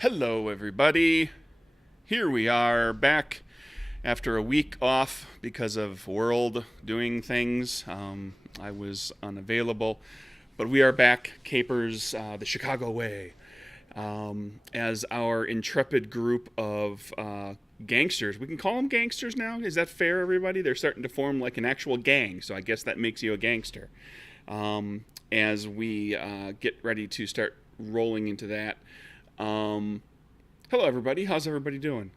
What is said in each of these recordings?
Hello, everybody. Here we are back after a week off because of world doing things. I was unavailable, but we are back, Capers, the Chicago way, as our intrepid group of gangsters. We can call them gangsters now. Is that fair, everybody? They're starting to form like an actual gang, so I guess that makes you a gangster. As we get ready to start rolling into that. Hello, everybody. How's everybody doing?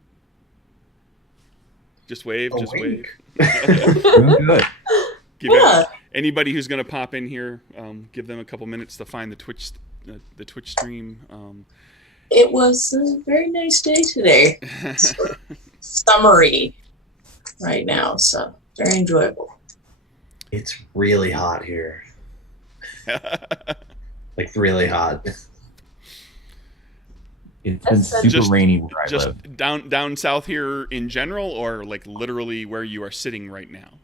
Just wave, just wave. Doing good. Give Yeah, anybody who's going to pop in here, give them a couple minutes to find the Twitch stream. it was a very nice day today. Sort of summery right now, so very enjoyable. It's really hot here. Like really hot. It's been super Just- rainy where I Just live. down south here in general, or like literally where you are sitting right now.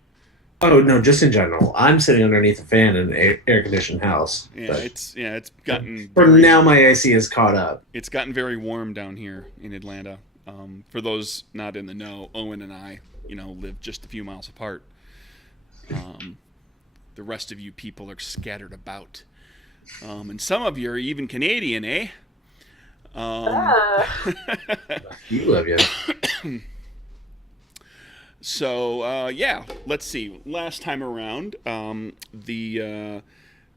Oh no, just in general. I'm sitting underneath a fan in an air conditioned house. Yeah, but it's gotten for very, now my AC is caught up. It's gotten very warm down here in Atlanta. For those not in the know, Owen and I, live just a few miles apart. The rest of you people are scattered about, and some of you are even Canadian, eh? You live yet. So yeah, let's see. Last time around, the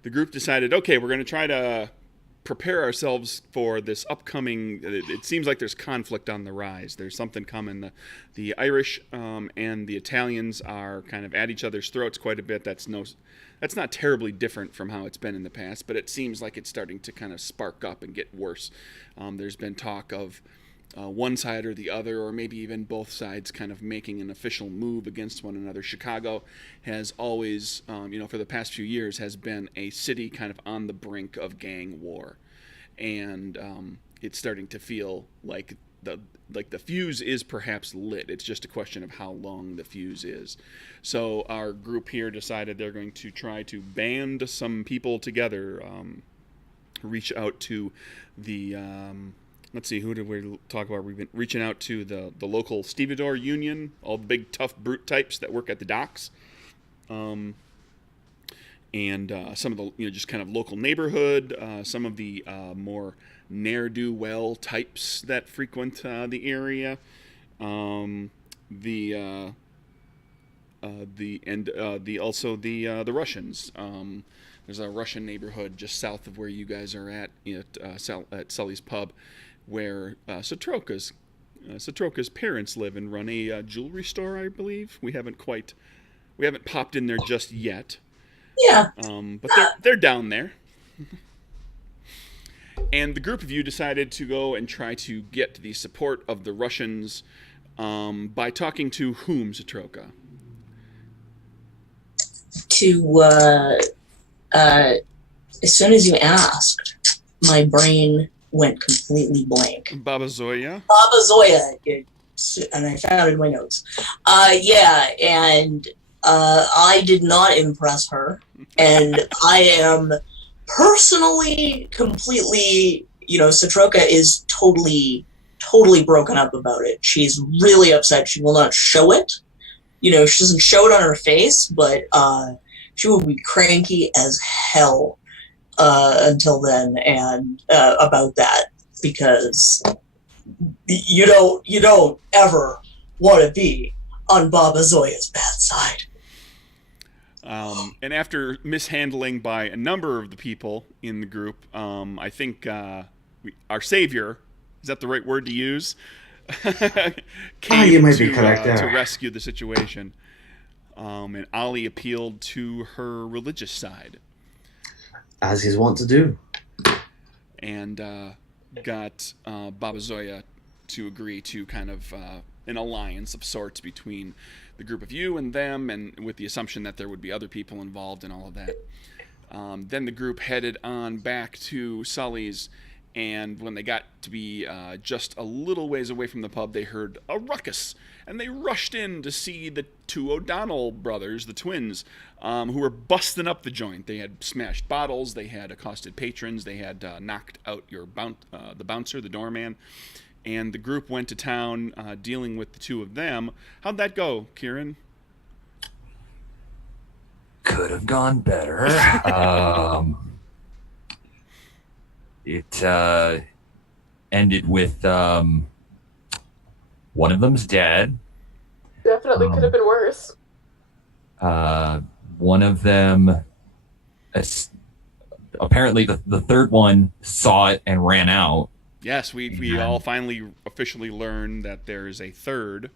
group decided, okay, we're going to try to prepare ourselves for this upcoming. It seems like there's conflict on the rise. There's something coming. The Irish and the Italians are kind of at each other's throats quite a bit. That's not terribly different from how it's been in the past, but it seems like it's starting to kind of spark up and get worse. There's been talk of one side or the other, or maybe even both sides kind of making an official move against one another. Chicago has always, for the past few years, has been a city kind of on the brink of gang war. And it's starting to feel like the fuse is perhaps lit. It's just a question of how long the fuse is. So our group here decided they're going to try to band some people together, reach out to the let's see, who did we talk about? We've been reaching out to the local stevedore union, all the big tough brute types that work at the docks, and some of the just kind of local neighborhood, some of the more ne'er-do-well types that frequent the area, the Russians. There's a Russian neighborhood just south of where you guys are at Sully's Pub, where Satroka's parents live and run a jewelry store, I believe. We haven't popped in there just yet. Yeah, But they're down there. And the group of you decided to go and try to get the support of the Russians by talking to whom, Satroka? as soon as you asked, my brain went completely blank. Baba Zoya. Baba Zoya, and I found it in my notes. Yeah, and I did not impress her, and I am personally completely, Satroka is totally broken up about it. She's really upset. She will not show it. She doesn't show it on her face, but she will be cranky as hell until then, and about that, because you don't ever want to be on Baba Zoya's bad side. And after mishandling by a number of the people in the group, I think our savior, is that the right word to use? Came you might be correct to there. rescue the situation. And Ali appealed to her religious side As he's wont to do. and got Baba Zoya to agree to kind of an alliance of sorts between the group of you and them, and with the assumption that there would be other people involved in all of that. Then the group headed on back to Sully's And when they got to be just a little ways away from the pub, they heard a ruckus. And they rushed in to see the two O'Donnell brothers, the twins, who were busting up the joint. They had smashed bottles, they had accosted patrons, they had knocked out the bouncer, the doorman. And the group went to town dealing with the two of them. How'd that go, Kieran? Could have gone better. It ended with one of them's dead. Definitely could have been worse. One of them, apparently the third one saw it and ran out. Yes, we all finally officially learned that there is a third.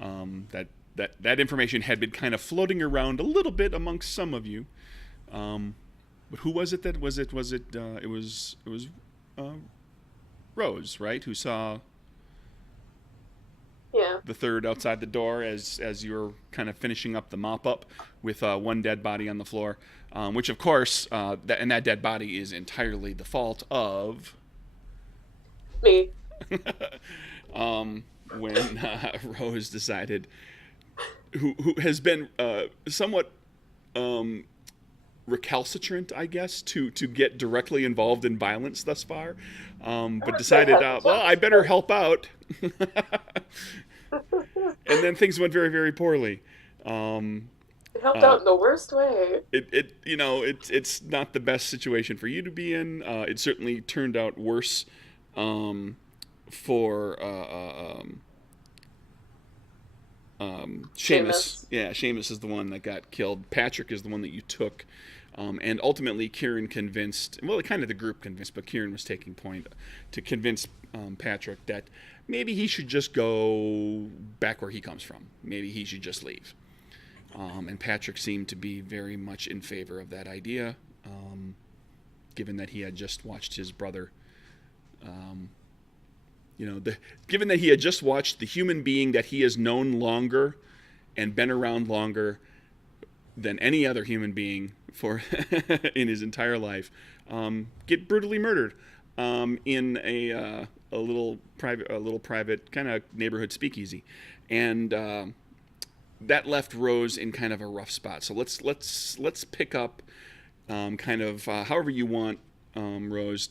That information had been kind of floating around a little bit amongst some of you. But who was it that was it? It was Rose, right? Who saw the third outside the door as you were kind of finishing up the mop up with one dead body on the floor, which of course that dead body is entirely the fault of me. When Rose decided, who has been somewhat recalcitrant, I guess, to get directly involved in violence thus far, but decided, well, I better help out. And then things went very, very poorly. It helped out in the worst way. It's not the best situation for you to be in. It certainly turned out worse for Seamus. Yeah, Seamus is the one that got killed. Patrick is the one that you took. And ultimately, Kieran convinced, well, kind of the group convinced, but Kieran was taking point to convince Patrick that maybe he should just go back where he comes from. Maybe he should just leave. And Patrick seemed to be very much in favor of that idea, given that he had just watched his brother. Given that he had just watched the human being that he has known longer and been around longer than any other human being for in his entire life, get brutally murdered in a little private kind of neighborhood speakeasy, and that left Rose in kind of a rough spot. So let's pick up kind of however you want, Rose,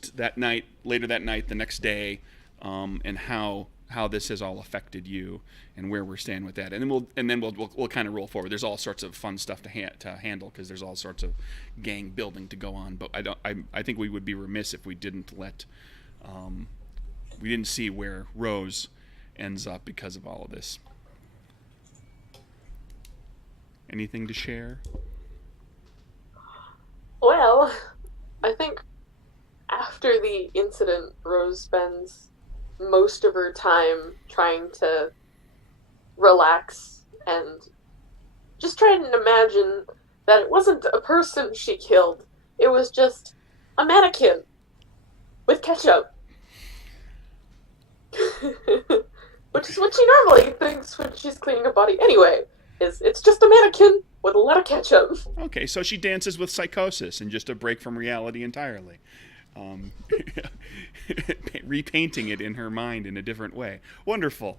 later that night, the next day, and how this has all affected you and where we're standing with that, and then we'll kind of roll forward. There's all sorts of fun stuff to handle because there's all sorts of gang building to go on. But I think we would be remiss if we didn't we didn't see where Rose ends up because of all of this. Anything to share? Well, I think after the incident, Rose spends most of her time trying to relax and just trying to imagine that it wasn't a person she killed. It was just a mannequin with ketchup. Which is what she normally thinks when she's cleaning a body. Anyway, it's just a mannequin with a lot of ketchup. Okay, so she dances with psychosis and just a break from reality entirely. Repainting it in her mind in a different way. Wonderful.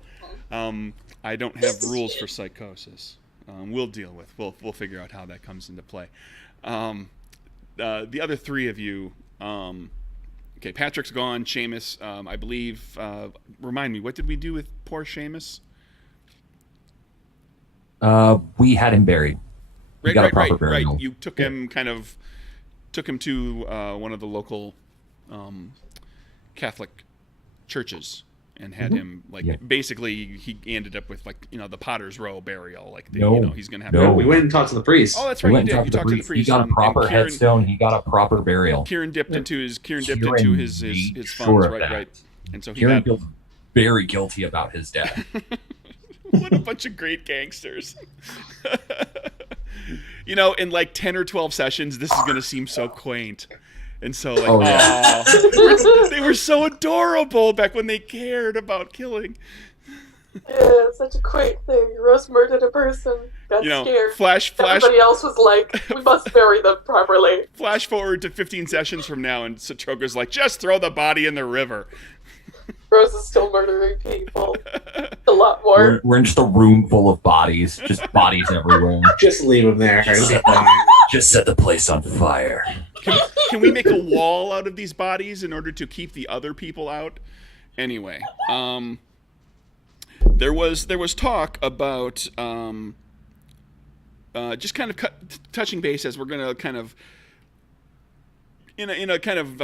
I don't have rules for psychosis. We'll deal with. We'll figure out how that comes into play. The other three of you. Okay, Patrick's gone. Seamus, I believe. Remind me, what did we do with poor Seamus? We had him buried. Right. You took him to one of the local Catholic churches and had him basically he ended up with the Potter's Row burial. He's gonna have. No, we went and talked to the priest. Oh, that's right. You did. You talked to the priest. He got a proper headstone. He got a proper burial. Kieran dipped into his funds. Right. And so Kieran feels very guilty about his death. What a bunch of great gangsters. In 10 or 12 sessions, this is going to seem so quaint. And so, they were so adorable back when they cared about killing. Yeah, such a quaint thing. Rose murdered a person, got scared. Flash. Everybody else was like, we must bury them properly. Flash forward to 15 sessions from now, and Satroka's like, just throw the body in the river. Rose is still murdering people. A lot more. We're in just a room full of bodies, just bodies everywhere. Just leave them there. Just set the place on fire. Can we make a wall out of these bodies in order to keep the other people out? Anyway, there was talk about just kind of touching base as we're going to kind of in a kind of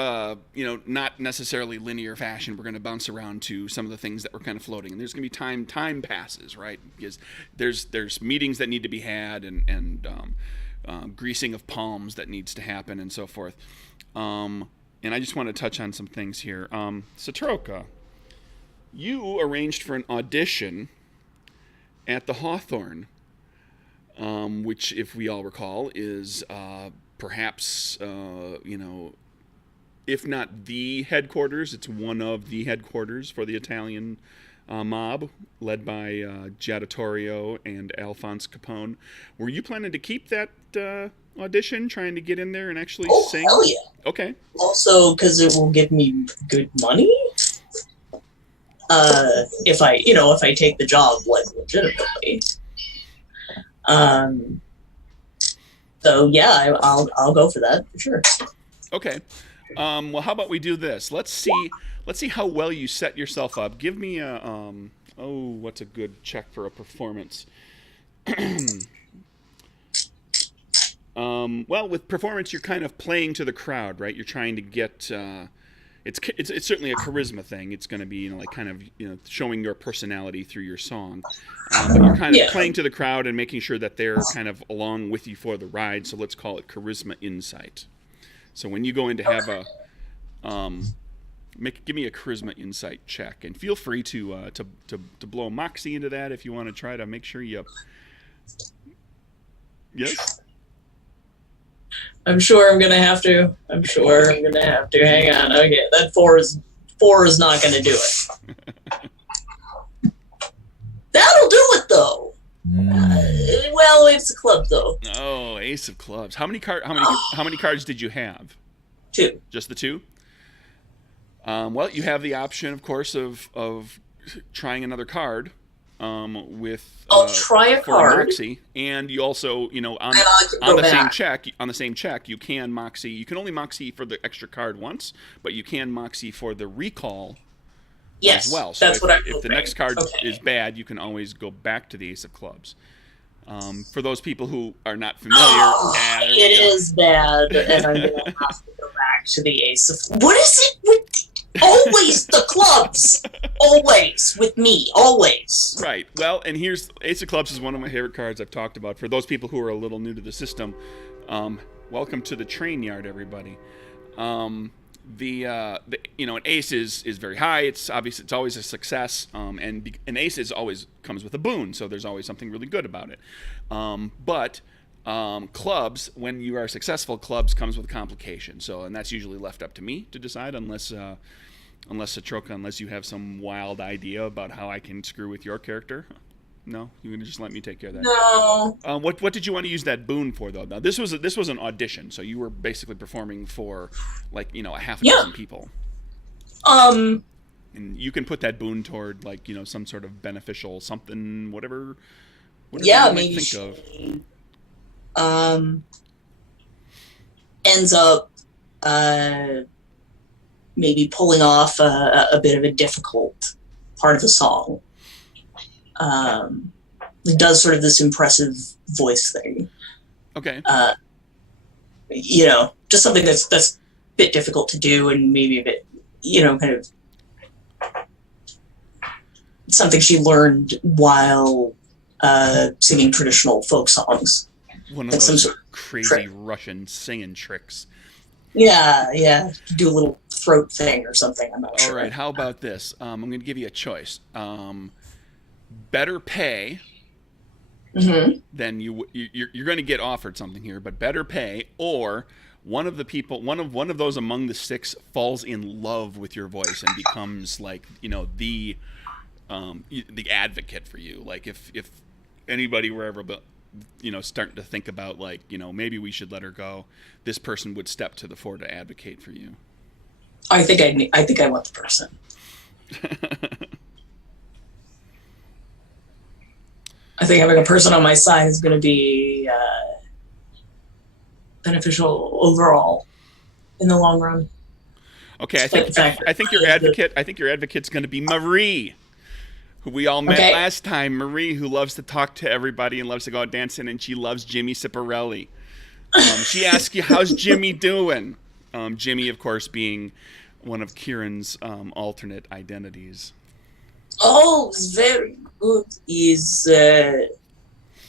not necessarily linear fashion. We're going to bounce around to some of the things that were kind of floating, and there's going to be time passes, right? Because there's meetings that need to be had and greasing of palms that needs to happen and so forth. And I just want to touch on some things here. Satroka, you arranged for an audition at the Hawthorne, which, if we all recall, is perhaps, if not the headquarters, it's one of the headquarters for the Italian mob, led by Giadattorio and Alphonse Capone. Were you planning to keep that audition, trying to get in there and actually sing? Hell yeah. Okay. Also, because it will give me good money. If I take the job legitimately. So yeah, I'll go for that for sure. Okay. Well, how about we do this? Let's see how well you set yourself up. Give me a what's a good check for a performance? Well, with performance, you're kind of playing to the crowd, right? You're trying to get. It's certainly a charisma thing. It's going to be showing your personality through your song, but you're kind of playing to the crowd and making sure that they're kind of along with you for the ride. So let's call it charisma insight. So when you go in to have give me a charisma insight check, and feel free to blow moxie into that if you want to try to make sure you. Yes. I'm sure I'm gonna have to. Hang on. Okay, that four is not gonna do it. That'll do it though. Well, it's a club though. Oh, ace of clubs. How many cards did you have? 2. Just the 2? Well, you have the option, of course, of trying another card with I'll try a for card. Moxie, and you also on the same check you can Moxie. You can only Moxie for the extra card once, but you can Moxie for the recall as well. So that's if the next card is bad, you can always go back to the ace of clubs. For those people who are not familiar, it is bad, and I'm gonna have to go back to the ace of. What is it with always the clubs? Always with me, always. Right. Well, and here's ace of clubs is one of my favorite cards I've talked about. For those people who are a little new to the system, welcome to the train yard, everybody. An ace is very high. It's obvious. It's always a success. And an ace always comes with a boon, so there's always something really good about it. But clubs, when you are successful, clubs comes with a complication. So, and that's usually left up to me to decide, unless Satroka, unless you have some wild idea about how I can screw with your character. No, you can just let me take care of that. No. What did you want to use that boon for, though? Now, this was an audition, so you were basically performing for a half a dozen people. And you can put that boon toward some sort of beneficial something, whatever you might think of. Ends up maybe pulling off a bit of a difficult part of the song. It does sort of this impressive voice thing. Okay. Just something that's a bit difficult to do, and maybe a bit, kind of something she learned while singing traditional folk songs. One of those crazy Russian singing tricks. Yeah. Do a little throat thing or something. I'm not sure. All right. How about this? I'm going to give you a choice. Better pay than you're going to get offered something here, but better pay, or one of those among the 6 falls in love with your voice and becomes the the advocate for you. Like if anybody were ever, starting to think about like, maybe we should let her go, this person would step to the fore to advocate for you. I think I want the person. I think having a person on my side is going to be beneficial overall in the long run. Okay, I think your advocate's going to be Marie, who we all met last time. Marie, who loves to talk to everybody and loves to go out dancing, and she loves Jimmy Ciparelli. She asks you, how's Jimmy doing? Jimmy, of course, being one of Kieran's alternate identities. Oh, he's very good. He's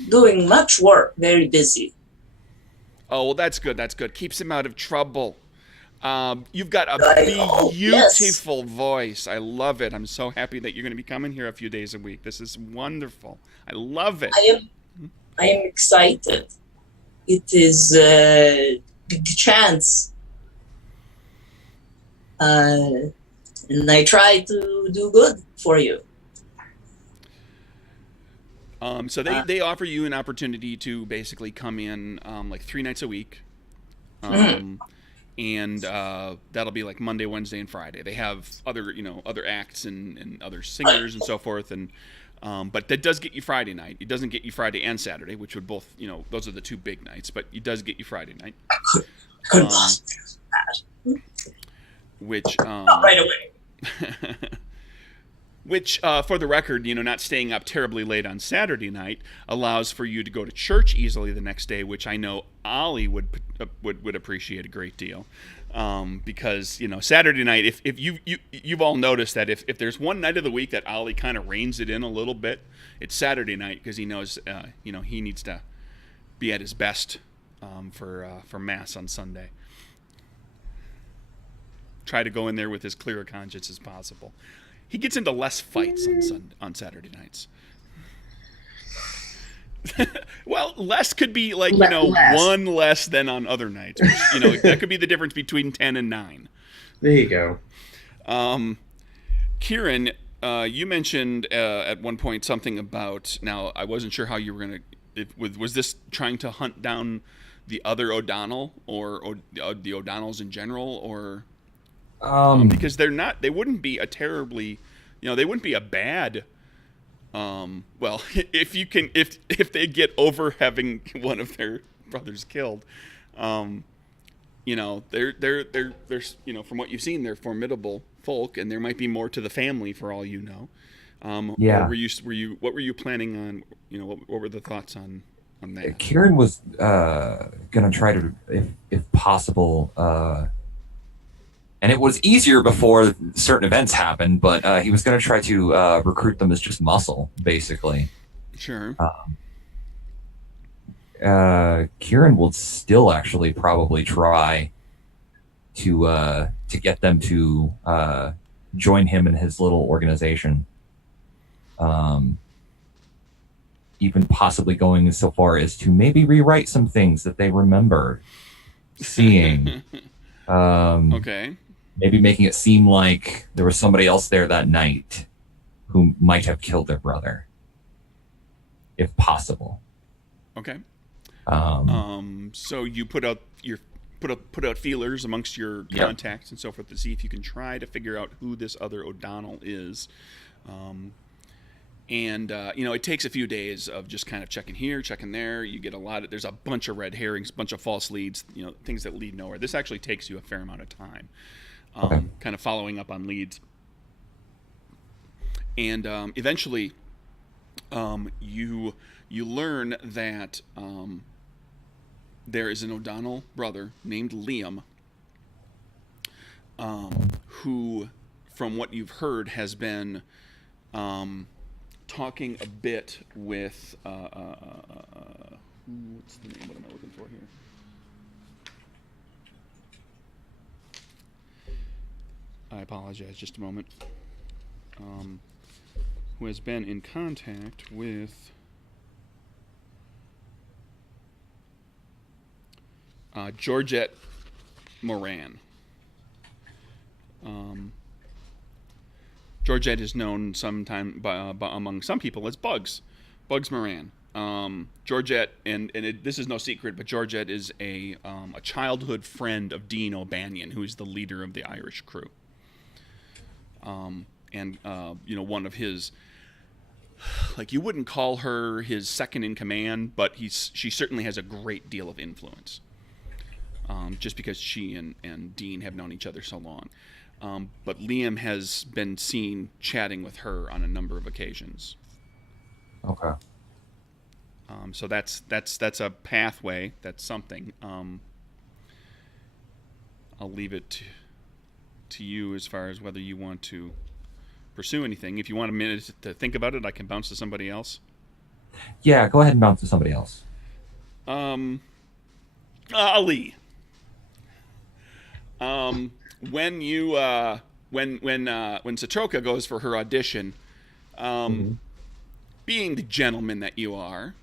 doing much work, very busy. Oh, well, that's good. That's good. Keeps him out of trouble. You've got a beautiful voice. I love it. I'm so happy that you're going to be coming here a few days a week. This is wonderful. I love it. I am excited. It is a big chance. And I try to do good for you. So they offer you an opportunity to basically come in like 3 nights a week. And that'll be like Monday, Wednesday, and Friday. They have other acts and other singers and so forth, and but that does get you Friday night. It doesn't get you Friday and Saturday, which would both, those are the 2 big nights, but it does get you Friday night. Couldn't possibly do that. Which not right away. Which, for the record, not staying up terribly late on Saturday night allows for you to go to church easily the next day, which I know Ollie would appreciate a great deal, because Saturday night, if you've all noticed that if there's one night of the week that Ollie kind of reins it in a little bit, it's Saturday night, because he knows he needs to be at his best for Mass on Sunday. Try to go in there with as clear a conscience as possible. He gets into less fights on Saturday nights. Well, less could be like, less. 1 less than on other nights. Which, that could be the difference between 10 and 9. There you go. Kieran, you mentioned at one point something about, now I wasn't sure how you were going to, was this trying to hunt down the other O'Donnell or the O'Donnells in general, or... because they wouldn't be a terribly, they wouldn't be a bad, well, if they get over having one of their brothers killed, they're from what you've seen, they're formidable folk, and there might be more to the family for all you know. Yeah. What were you planning on, what were the thoughts on that? Kieran was gonna try to, if possible, and it was easier before certain events happened, but he was going to try to recruit them as just muscle, basically. Sure. Kieran will still actually probably try to get them to join him in his little organization. Even possibly going so far as to maybe rewrite some things that they remember seeing. Okay. Maybe making it seem like there was somebody else there that night who might have killed their brother, if possible. Okay. So you put out feelers amongst your contacts and so forth to see if you can try to figure out who this other O'Donnell is. It takes a few days of just kind of checking here, checking there. You get there's a bunch of red herrings, a bunch of false leads, things that lead nowhere. This actually takes you a fair amount of time, kind of following up on leads. And eventually, you learn that there is an O'Donnell brother named Liam, who, from what you've heard, has been talking a bit with what's the name? What am I looking for here? I apologize. Just a moment. Who has been in contact with Georgette Moran. Georgette is known among some people as Bugs Moran. Georgette, this is no secret, but Georgette is a childhood friend of Dean O'Banion, who is the leader of the Irish crew. One of his, like, you wouldn't call her his second in command, but she certainly has a great deal of influence. Just because she and Dean have known each other so long. But Liam has been seen chatting with her on a number of occasions. Okay. So that's a pathway. That's something. I'll leave it to you as far as whether you want to pursue anything. If you want a minute to think about it, I can bounce to somebody else. Yeah, go ahead and bounce to somebody else. Ali. When Satroka goes for her audition, being the gentleman that you are,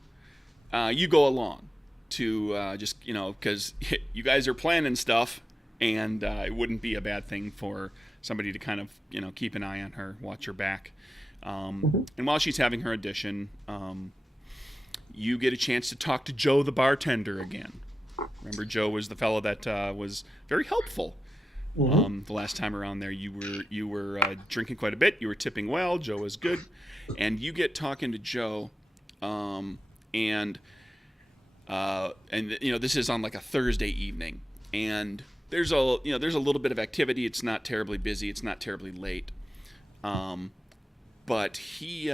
you go along to just, because you guys are planning stuff, and it wouldn't be a bad thing for somebody to kind of, keep an eye on her, watch her back. And while she's having her audition, you get a chance to talk to Joe the bartender again. Remember, Joe was the fellow that was very helpful. The last time around there, you were drinking quite a bit. You were tipping well. Joe was good, and you get talking to Joe, and this is on like a Thursday evening, and there's a little bit of activity. It's not terribly busy. It's not terribly late, but he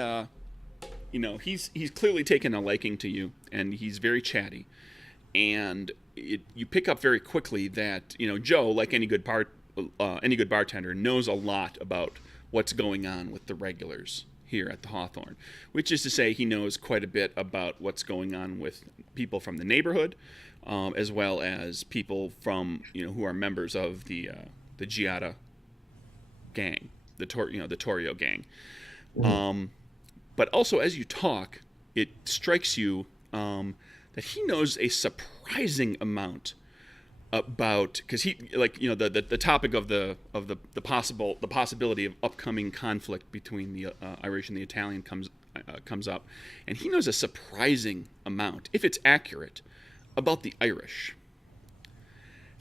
he's clearly taken a liking to you, and he's very chatty. And you pick up very quickly that Joe, like any good bartender, knows a lot about what's going on with the regulars here at the Hawthorne, which is to say he knows quite a bit about what's going on with people from the neighborhood, as well as people from who are members of the Giada gang, the Torrio gang. But also, as you talk, it strikes you that he knows a surprising amount about, because he, the topic of the possibility of upcoming conflict between the Irish and the Italian comes up, and he knows a surprising amount, if it's accurate, about the Irish.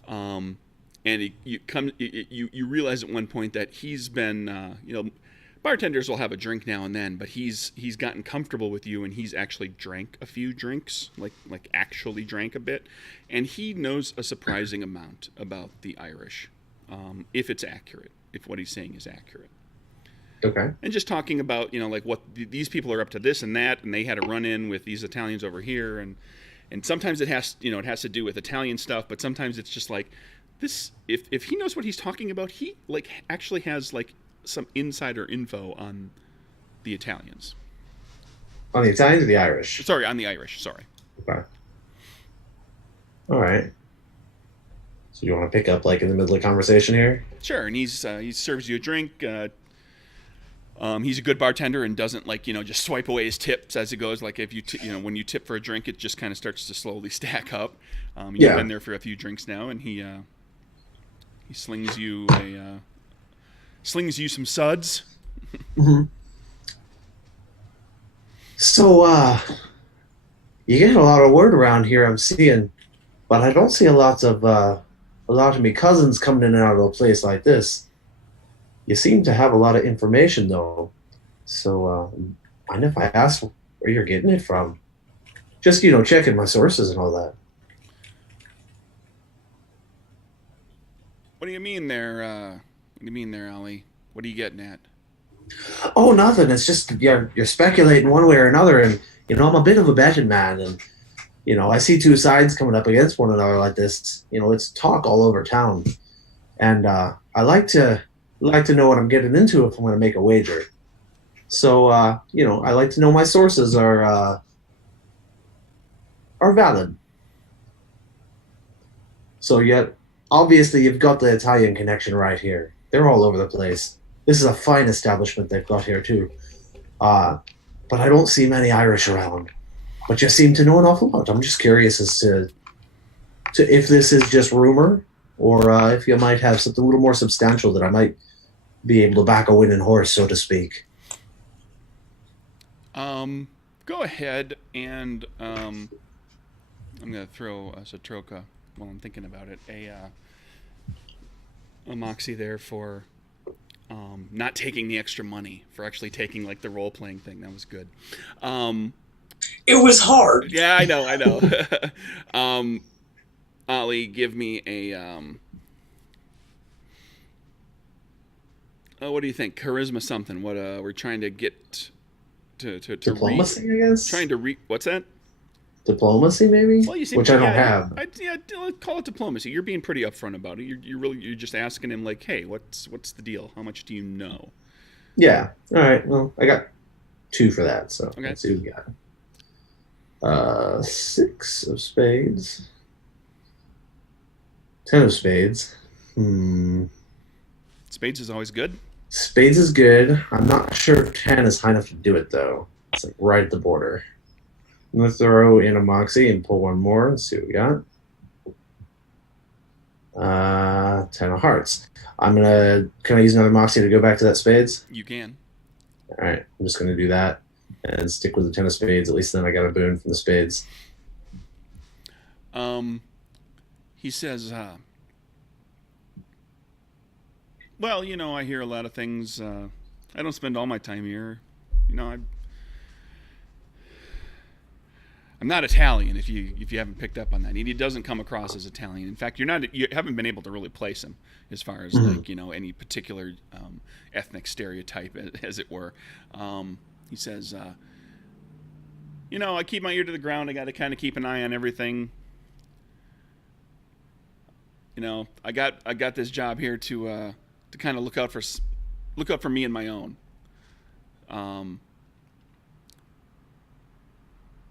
And you realize at one point that he's been bartenders will have a drink now and then, but he's gotten comfortable with you, and he's actually drank a few drinks, like actually drank a bit, and he knows a surprising amount about the Irish, if it's accurate, if what he's saying is accurate. Okay. And just talking about what these people are up to, this and that, and they had a run-in with these Italians over here, and sometimes it has to do with Italian stuff, but sometimes it's just like this. If he knows what he's talking about, he actually has some insider info on the Italians. On the Italians or the Irish? Sorry, on the Irish. Sorry. Okay. All right. So you want to pick up in the middle of the conversation here? Sure. And he serves you a drink. He's a good bartender and doesn't just swipe away his tips as it goes. Like if you when you tip for a drink, it just kind of starts to slowly stack up. You've been there for a few drinks now, and he slings you some suds. Mm-hmm. So, you get a lot of word around here, I'm seeing, but I don't see a lot of me cousins coming in and out of a place like this. You seem to have a lot of information, though. So, mind if I ask where you're getting it from? Just, checking my sources and all that. What do you mean there? What do you mean there, Ollie? What are you getting at? Oh, nothing. It's just you're speculating one way or another, and I'm a bit of a betting man, and I see two sides coming up against one another like this. It's talk all over town, and I like to know what I'm getting into if I'm going to make a wager. So I like to know my sources are valid. So yet, obviously, you've got the Italian connection right here. They're all over the place. This is a fine establishment they've got here, too. But I don't see many Irish around. But you seem to know an awful lot. I'm just curious as to if this is just rumor, or if you might have something a little more substantial that I might be able to back a winning horse, so to speak. Go ahead and I'm gonna throw Satroka while I'm thinking about it a moxie there for not taking the extra money, for actually taking like the role playing thing. That was good. It was hard. Yeah, I know. Ollie, give me a what do you think? Charisma something. What we're trying to get to Diplomacy, I guess. Trying to what's that? Diplomacy, maybe. Well, you seem, which I don't have. Let's call it diplomacy. You're being pretty upfront about it. You're just asking him like, hey, what's the deal? How much do you know? Yeah. All right. Well, I got 2 for that. So okay. Let's see what we got. 6 of spades. 10 of spades. Spades is always good. Spades is good. I'm not sure if 10 is high enough to do it, though. It's like right at the border. I'm going to throw in a moxie and pull one more and see what we got. 10 of hearts. Can I use another moxie to go back to that spades? You can. All right. I'm just going to do that and stick with the 10 of spades. At least then I got a boon from the spades. He says, well, I hear a lot of things. I don't spend all my time here. I'm not Italian. If you haven't picked up on that, he doesn't come across as Italian. In fact, you haven't been able to really place him as far as any particular ethnic stereotype, as it were. He says, I keep my ear to the ground. I got to kind of keep an eye on everything. I got this job here to kind of look out for me and my own.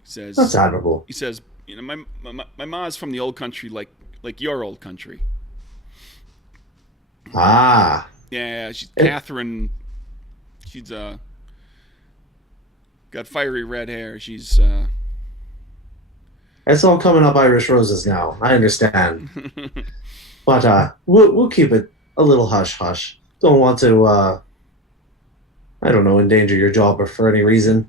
He says that's admirable. He says, my ma's from the old country, like your old country. Ah. Yeah, she's Catherine. She's got fiery red hair. She's It's all coming up Irish roses now. I understand. But we'll keep it a little hush-hush. Don't want to, endanger your job for any reason.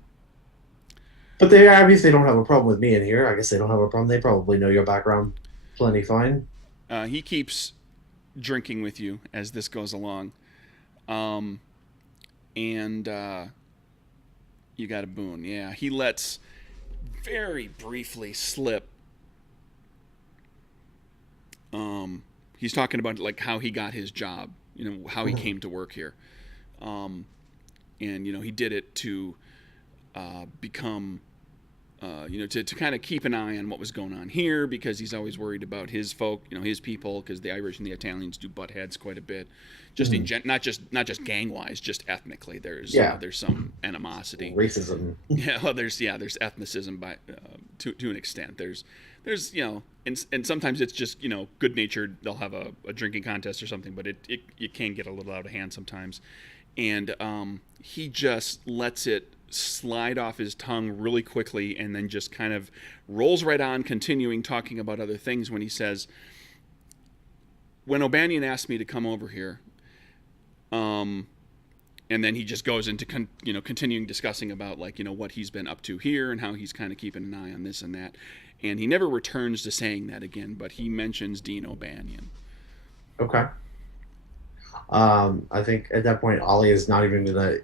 But they obviously don't have a problem with me in here. I guess they don't have a problem. They probably know your background plenty fine. He keeps drinking with you as this goes along. And you got a boon. Yeah, he lets very briefly slip. He's talking about like how he got his job, how he came to work here. And he did it to become to kind of keep an eye on what was going on here, because he's always worried about his folk, his people, because the Irish and the Italians do butt heads quite a bit, just in not just gang wise, just ethnically. There's some animosity, racism. Yeah, well, there's ethnicism by to an extent. There's and sometimes it's just good natured. They'll have a drinking contest or something, but it can get a little out of hand sometimes, and he just lets it slide off his tongue really quickly, and then just kind of rolls right on, continuing talking about other things when he says, when O'Banion asked me to come over here, and then he just goes into continuing discussing about what he's been up to here and how he's kind of keeping an eye on this and that, and he never returns to saying that again, but he mentions Dean O'Banion. Okay. I think at that point Ollie is not even gonna,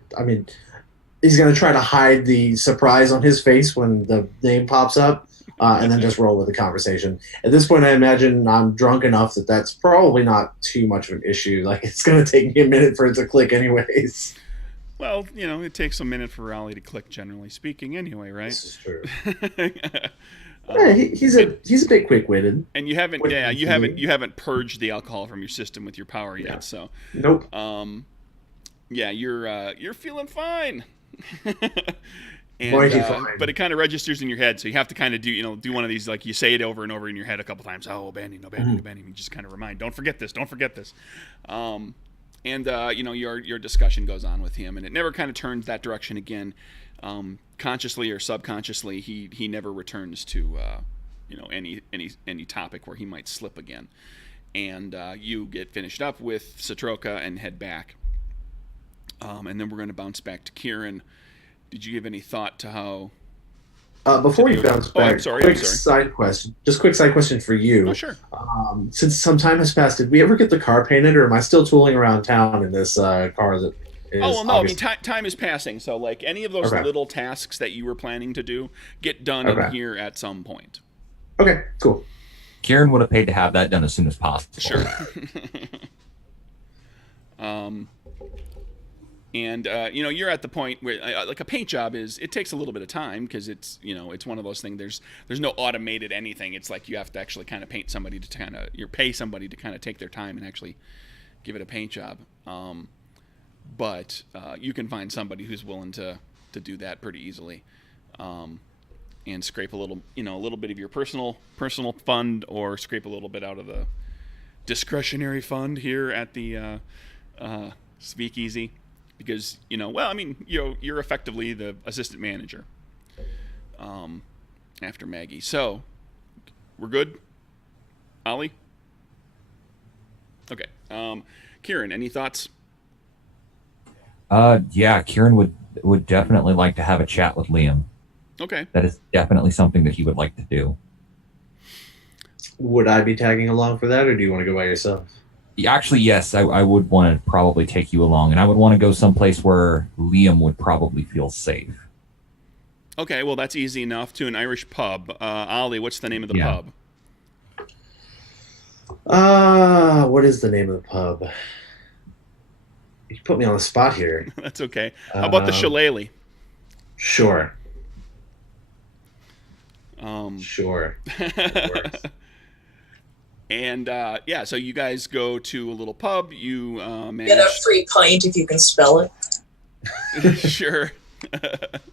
he's going to try to hide the surprise on his face when the name pops up, and then just roll with the conversation. At this point, I imagine I'm drunk enough that that's probably not too much of an issue. Like, it's going to take me a minute for it to click anyways. Well, it takes a minute for Raleigh to click, generally speaking, anyway, right? This is true. Yeah, he's a bit quick-witted. And you haven't purged the alcohol from your system with your power yet, Yeah. so. Nope. Yeah, you're feeling fine. And, fine. But it kind of registers in your head, so you have to kind of do one of these, like you say it over and over in your head a couple times. Oh, O'Banion, you just kind of remind, don't forget this. And your discussion goes on with him, and it never kind of turns that direction again. Consciously or subconsciously, he never returns to any topic where he might slip again. And you get finished up with Satroka and head back. And then we're going to bounce back to Kieran. Did you give any thought to how? Before you bounce back, I'm sorry. Side question. Just quick side question for you. Oh, sure. Since some time has passed, did we ever get the car painted, or am I still tooling around town in this car that is? Oh well, no. I mean, time is passing. So like any of those Okay. little tasks that you were planning to do, get done in here at some point. Okay, cool. Kieran would have paid to have that done as soon as possible. Sure. And you're at the point where like a paint job it takes a little bit of time because it's one of those things. There's no automated anything. It's like you have to actually kind of pay somebody to kind of take their time and actually give it a paint job. But you can find somebody who's willing to do that pretty easily, and scrape a little bit of your personal fund, or scrape a little bit out of the discretionary fund here at the Speakeasy. Because you're effectively the assistant manager after Maggie. So we're good, Ollie. Okay, Kieran, any thoughts? Yeah, Kieran would definitely like to have a chat with Liam. Okay, That is definitely something that he would like to do. Would I be tagging along for that, or do you want to go by yourself? Actually, yes, I would want to probably take you along, and I would want to go someplace where Liam would probably feel safe. Okay, well that's easy enough. To an Irish pub. Ollie, what's the name of the pub? What is the name of the pub? You put me on the spot here. That's okay. How about the Shillelagh? Sure. Sure. And so you guys go to a little pub. You manage... Get a free pint if you can spell it. Sure.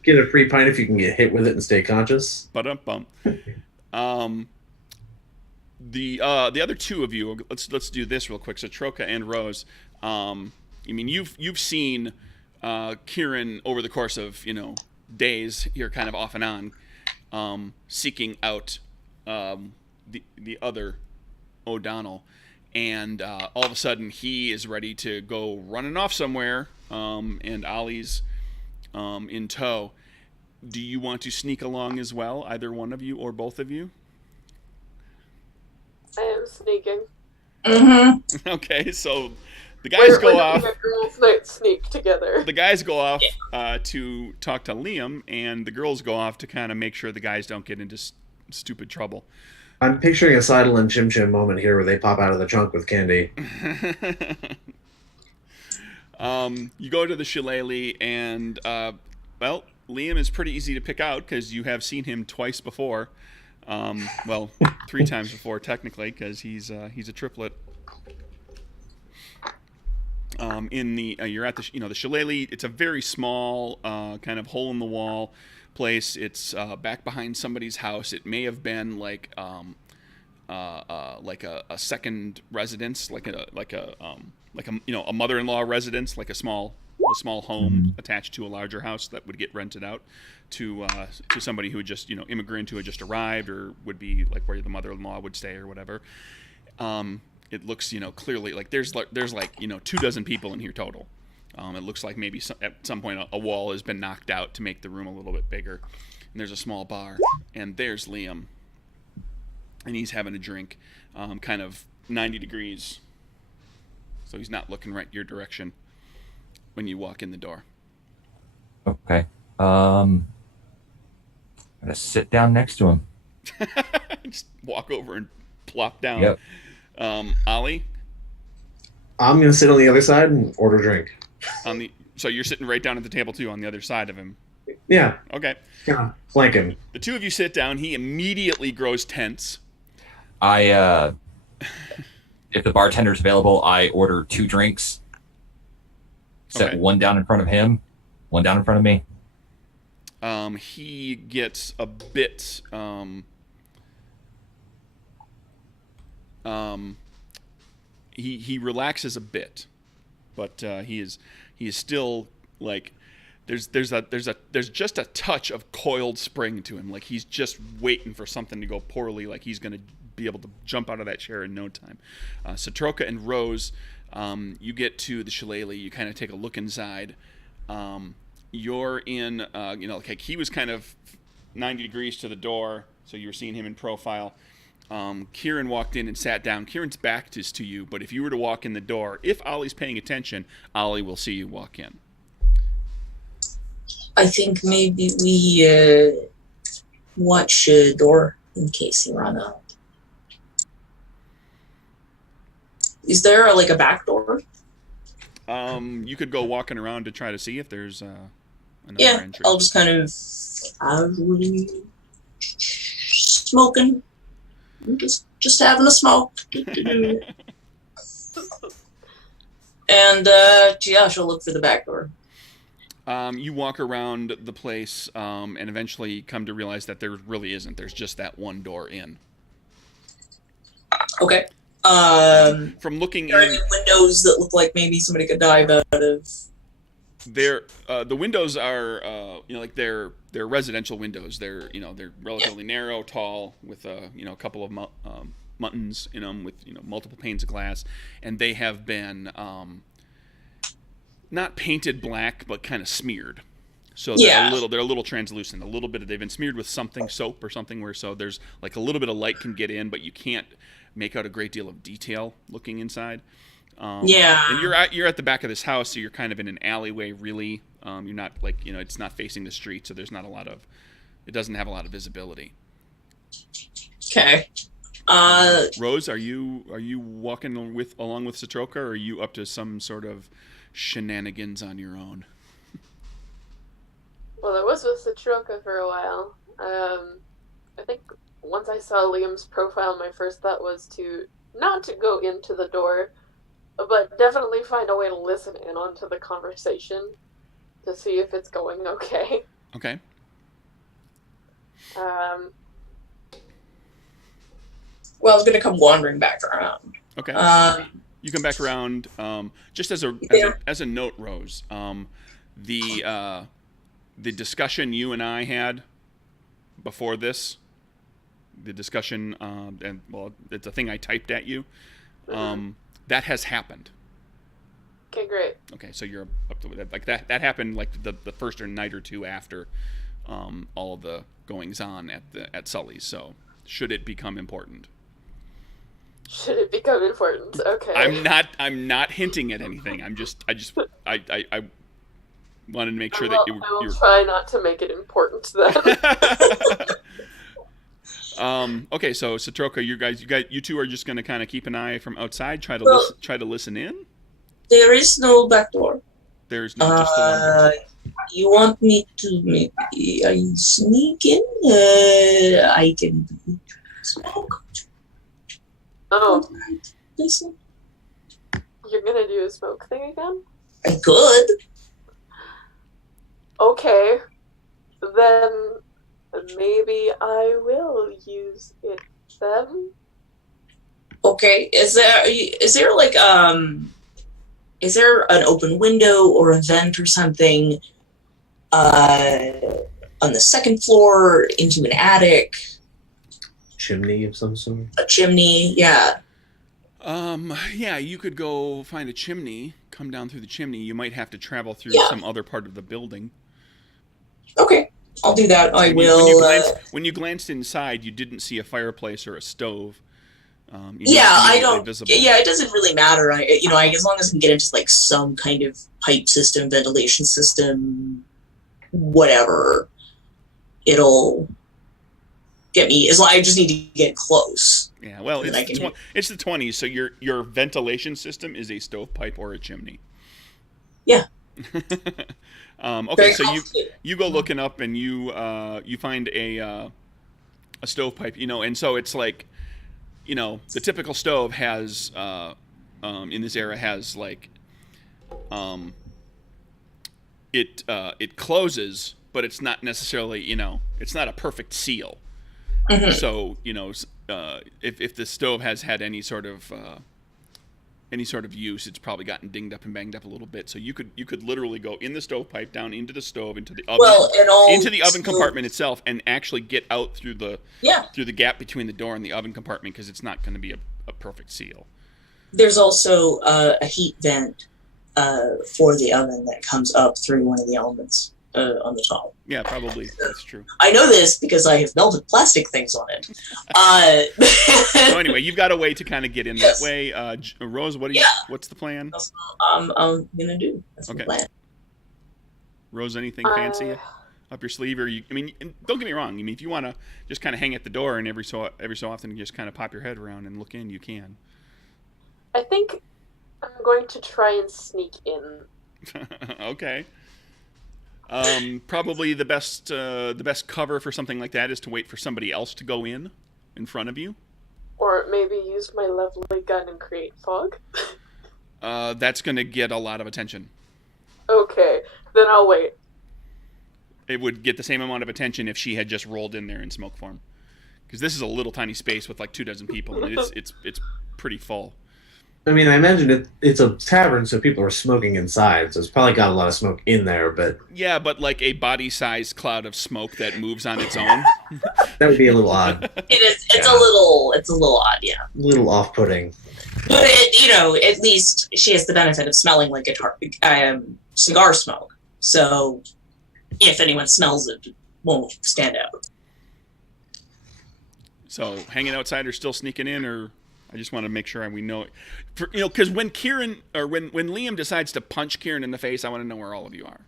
Get a free pint if you can get hit with it and stay conscious. Ba-dum-bum. The other two of you, let's do this real quick. So Troca and Rose. You've seen Kieran over the course of days here, kind of off and on, seeking out the other O'Donnell, and all of a sudden he is ready to go running off somewhere, and Ollie's in tow. Do you want to sneak along as well, either one of you or both of you? I am sneaking. Mm-hmm. Okay, so the guys go off. We're doing a girls' night sneak together. The guys go off to talk to Liam, and the girls go off to kind of make sure the guys don't get into stupid trouble. I'm picturing a Seidel and Chim Chim moment here where they pop out of the trunk with candy. You go to the Shillelagh, and Liam is pretty easy to pick out because you have seen him twice before. 3 times before technically, because he's a triplet. You're at the Shillelagh. It's a very small kind of hole in the wall place. It's back behind somebody's house. It may have been like a second residence, like a mother-in-law residence, like a small home attached to a larger house that would get rented out to somebody who would just immigrant who had just arrived, or would be like where the mother-in-law would stay or whatever. It looks clearly like there's 24 people in here total. It looks like maybe at some point a wall has been knocked out to make the room a little bit bigger. And there's a small bar, and there's Liam, and he's having a drink, kind of 90 degrees, so he's not looking right your direction when you walk in the door. Okay. I'm gonna sit down next to him. Just walk over and plop down. Yep. Ollie? I'm going to sit on the other side and order a drink. So you're sitting right down at the table too, on the other side of him. Yeah. Okay. Yeah. Flank him. The two of you sit down. He immediately grows tense. If the bartender's available, I order 2 drinks. Set one down in front of him, one down in front of me. He gets a bit. He relaxes a bit, but he is still like there's just a touch of coiled spring to him. Like he's just waiting for something to go poorly. Like he's gonna be able to jump out of that chair in no time. Satroka and Rose, You get to the shillelagh. You kind of take a look inside. You're in, like he was kind of 90 degrees to the door, so you were seeing him in profile. Kieran walked in and sat down. Kieran's back is to you, but if you were to walk in the door, if Ollie's paying attention, Ollie will see you walk in. I think maybe we watch the door in case he run out. Is there like a back door? You could go walking around to try to see if there's another entry. I'll just kind of casually smoking. I'm just having a smoke. And she'll look for the back door. You walk around the place and eventually come to realize that there really isn't. There's just that one door in. Okay. From looking are there in, any windows that look like maybe somebody could dive out of? The windows are they're residential windows. They're they're relatively narrow, tall, with a couple of muttons in them with multiple panes of glass, and they have been not painted black but kind of smeared. So they're a little translucent. They've been smeared with something, soap or something, where so there's like a little bit of light can get in, but you can't make out a great deal of detail looking inside. And you're at the back of this house, so you're kind of in an alleyway. Really, you're not it's not facing the street, so there's not it doesn't have a lot of visibility. Okay. Rose, are you walking along with Satroka, or are you up to some sort of shenanigans on your own? Well, I was with Satroka for a while. I think once I saw Liam's profile, my first thought was not to go into the door, but definitely find a way to listen in onto the conversation to see if it's going okay. Okay. Well, I was gonna come wandering back around. Okay. You come back around. Just as a note, Rose. The discussion you and I had before this, the discussion, and well, it's a thing I typed at you. That has happened. Okay, great. Okay, so you're up to that. Like that happened like the first night or two after all the goings on at Sully's. So should it become important? Should it become important? Okay. I'm not hinting at anything. I wanted to make sure that you. I will try not to make it important then. Okay, so Satroka, you two are just going to kind of keep an eye from outside, try to listen in. There is no back door. There's no just the one door. You want me to maybe I sneak in? I can smoke. Oh, Listen. You're gonna do a smoke thing again? I could. Okay, then maybe I will use it then. Okay, is there like is there an open window or a vent or something on the second floor into an attic? Chimney of some sort. A chimney, yeah. Yeah, you could go find a chimney, come down through the chimney. You might have to travel through some other part of the building. Okay, I'll do that. When you glanced inside, you didn't see a fireplace or a stove. I don't. Visible. Yeah, it doesn't really matter. As long as I can get into like some kind of pipe system, ventilation system, whatever, it'll get me. I just need to get close. Yeah, well, it's the 20s, so your ventilation system is a stovepipe or a chimney. Yeah. Okay, so you go looking up and you find a stovepipe, and so it's like, the typical stove has in this era has like it closes, but it's not necessarily it's not a perfect seal. Mm-hmm. So if the stove has had any sort of use, it's probably gotten dinged up and banged up a little bit. So you could literally go in the stovepipe, down into the stove, into the oven, into the oven compartment itself, and actually get out through the gap between the door and the oven compartment, because it's not going to be a perfect seal. There's also a heat vent for the oven that comes up through one of the elements on the top. Yeah, probably. That's true. I know this because I have melted plastic things on it. So anyway, you've got a way to kind of get in that way. Rose, what's the plan? That's what I'm gonna do. That's Okay. the plan. Rose, anything fancy up your sleeve? Or don't get me wrong. I mean, if you want to just kind of hang at the door and every so often you just kind of pop your head around and look in, you can. I think I'm going to try and sneak in. Okay. Probably the best cover for something like that is to wait for somebody else to go in front of you. Or maybe use my lovely gun and create fog. That's going to get a lot of attention. Okay, then I'll wait. It would get the same amount of attention if she had just rolled in there in smoke form. Because this is a little tiny space with like 24 people, and it's pretty full. I mean, I imagine it's a tavern, so people are smoking inside, so it's probably got a lot of smoke in there, but... Yeah, but like a body-sized cloud of smoke that moves on its own. That would be a little odd. It is. It's a little odd, yeah. A little off-putting. But at least she has the benefit of smelling like a cigar smoke. So if anyone smells it, it won't stand out. So hanging outside or still sneaking in, or I just want to make sure we know it. Because when Kieran or when Liam decides to punch Kieran in the face, I want to know where all of you are.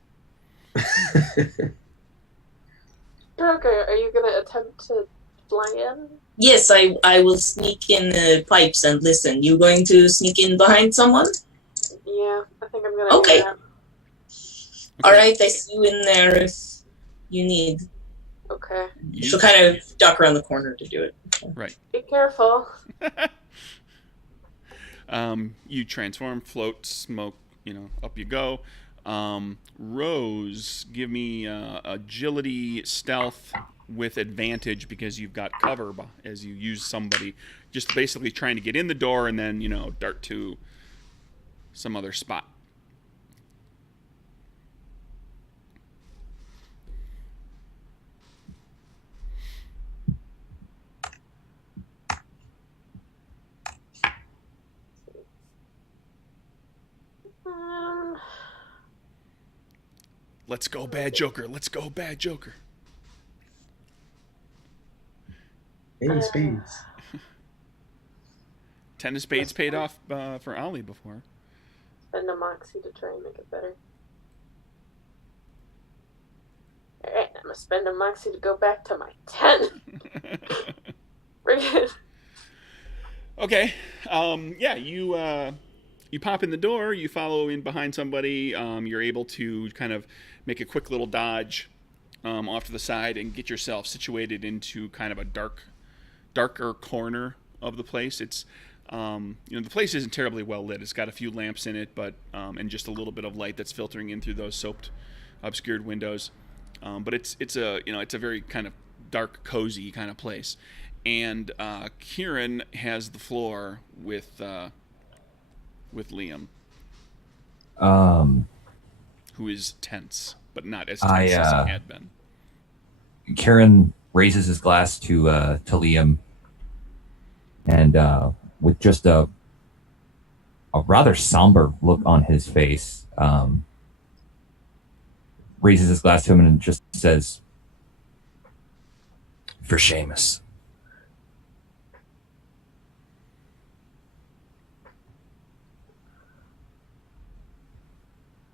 Okay, are you gonna attempt to fly in? Yes, I will sneak in the pipes and listen. You going to sneak in behind someone? Yeah, I think I'm gonna Okay. do that. All right, I see you in there if you need. Okay. She'll kind of duck around the corner to do it. Right. Be careful. You transform, float, smoke, up you go. Rose, give me agility, stealth with advantage because you've got cover as you use somebody. Just basically trying to get in the door and then, dart to some other spot. Let's go, bad Joker. Let's go, bad Joker. Any spades. 10 of spades paid off for Ollie before. Spend a moxie to try and make it better. Alright, I'm gonna spend a moxie to go back to my 10. Bring it. Okay. Yeah, you pop in the door, you follow in behind somebody, you're able to kind of make a quick little dodge off to the side and get yourself situated into kind of a darker corner of the place. It's the place isn't terribly well lit. It's got a few lamps in it, but and just a little bit of light that's filtering in through those soaped, obscured windows. But it's a very kind of dark, cozy kind of place. And Kieran has the floor with Liam, who is tense, but not as tense as he had been. Kieran raises his glass to Liam, and with just a rather somber look on his face, raises his glass to him and just says, "For Seamus."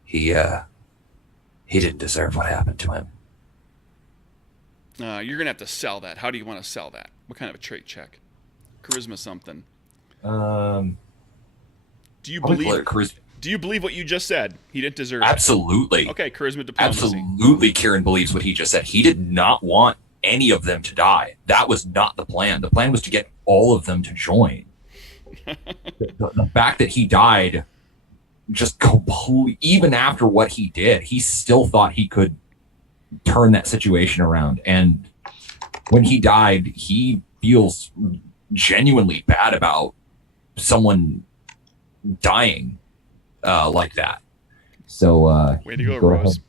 He didn't deserve what happened to him. You're gonna have to sell that. How do you want to sell that? What kind of a trait check? Charisma something. Do you believe what you just said? He didn't deserve it. Absolutely. Okay, charisma diplomacy. Absolutely, Kieran believes what he just said. He did not want any of them to die. That was not the plan. The plan was to get all of them to join. The fact that he died, just completely, even after what he did, he still thought he could turn that situation around. And when he died, he feels genuinely bad about someone dying like that. So way to go, Rose.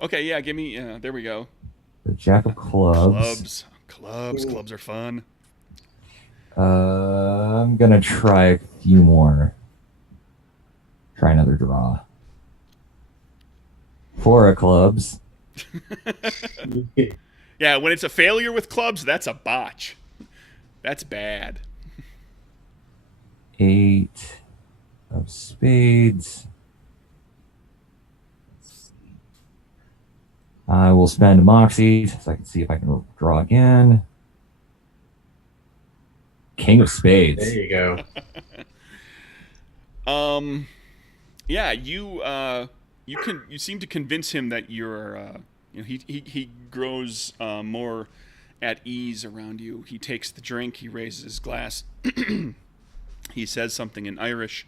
Okay, yeah, give me there we go. The Jack of Clubs. Clubs are fun. I'm gonna try a few more. Try another draw. 4 of clubs. Yeah, when it's a failure with clubs, that's a botch. That's bad. 8 of spades. I will spend Moxie so I can see if I can draw again. King of spades. There you go. Yeah, you seem to convince him that you're he grows more at ease around you. He takes the drink, he raises his glass, he says something in Irish.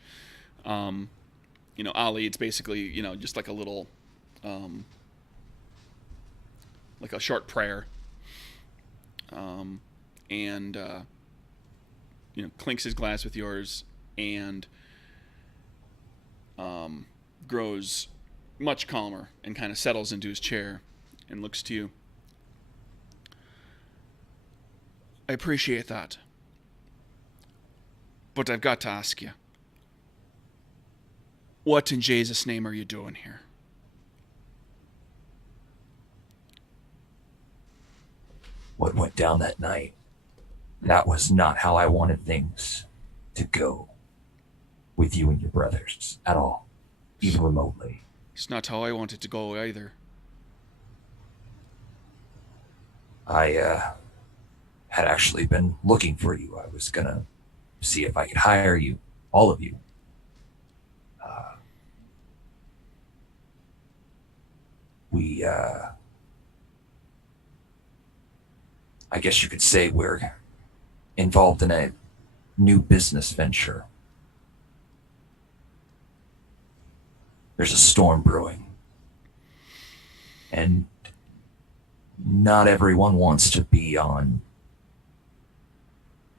Ali, it's basically, just like a little like a short prayer. And clinks his glass with yours and grows much calmer and kind of settles into his chair and looks to you. I appreciate that. But I've got to ask you, what in Jesus' name are you doing here? What went down that night, that was not how I wanted things to go with you and your brothers at all, even remotely. It's not how I want it to go either. I had actually been looking for you. I was gonna see if I could hire you, all of you. I guess you could say we're involved in a new business venture. There's a storm brewing. And not everyone wants to be on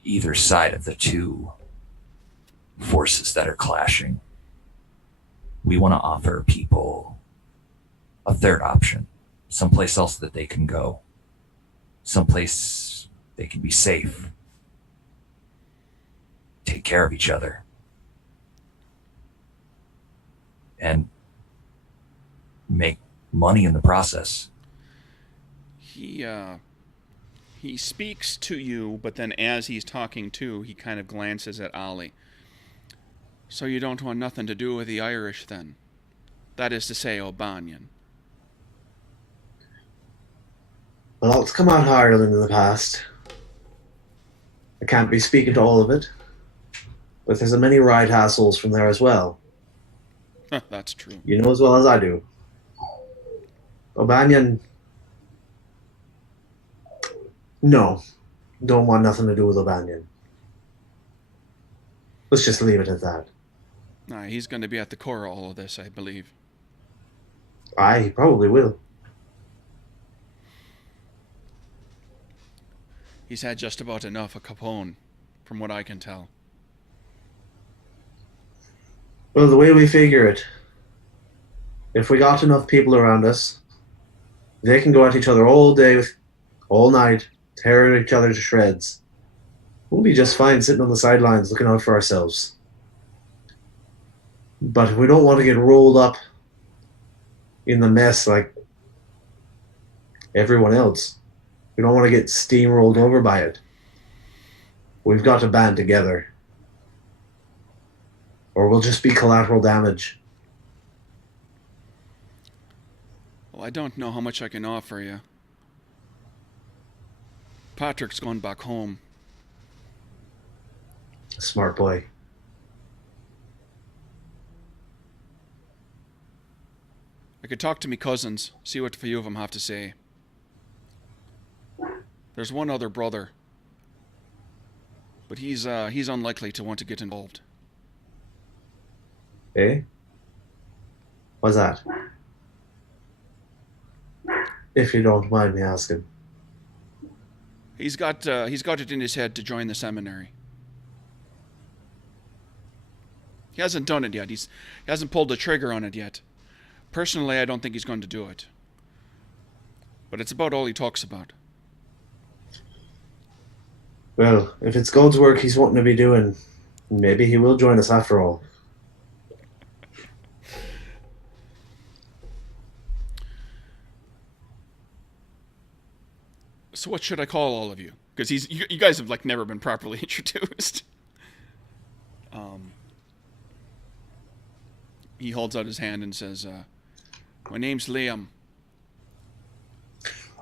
either side of the two forces that are clashing. We want to offer people a third option, someplace else that they can go, someplace they can be safe, take care of each other, and make money in the process. He speaks to you, but then as he's talking too, he kind of glances at Ollie. So you don't want nothing to do with the Irish then? That is to say, O'Banion. Well, it's come out harder than in the past. I can't be speaking to all of it, but there's a many right assholes from there as well. That's true. You know as well as I do. O'Banion, no, don't want nothing to do with O'Banion. Let's just leave it at that. Nah, he's going to be at the core of all of this, I believe. Aye, he probably will. He's had just about enough of Capone, from what I can tell. Well, the way we figure it, if we got enough people around us, they can go at each other all day, all night, tear each other to shreds. We'll be just fine sitting on the sidelines looking out for ourselves. But if we don't want to get rolled up in the mess like everyone else, we don't want to get steamrolled over by it, we've got to band together. Or we'll just be collateral damage. Well, I don't know how much I can offer you. Patrick's gone back home. Smart boy. I could talk to me cousins, see what a few of them have to say. There's one other brother, but he's unlikely to want to get involved. Eh? What's that? If you don't mind me asking. He's got it in his head to join the seminary. He hasn't done it yet. He hasn't pulled the trigger on it yet. Personally, I don't think he's going to do it. but it's about all he talks about. Well, if it's God's work he's wanting to be doing, maybe he will join us after all. So what should I call all of you? Because you guys have like never been properly introduced. He holds out his hand and says, "My name's Liam."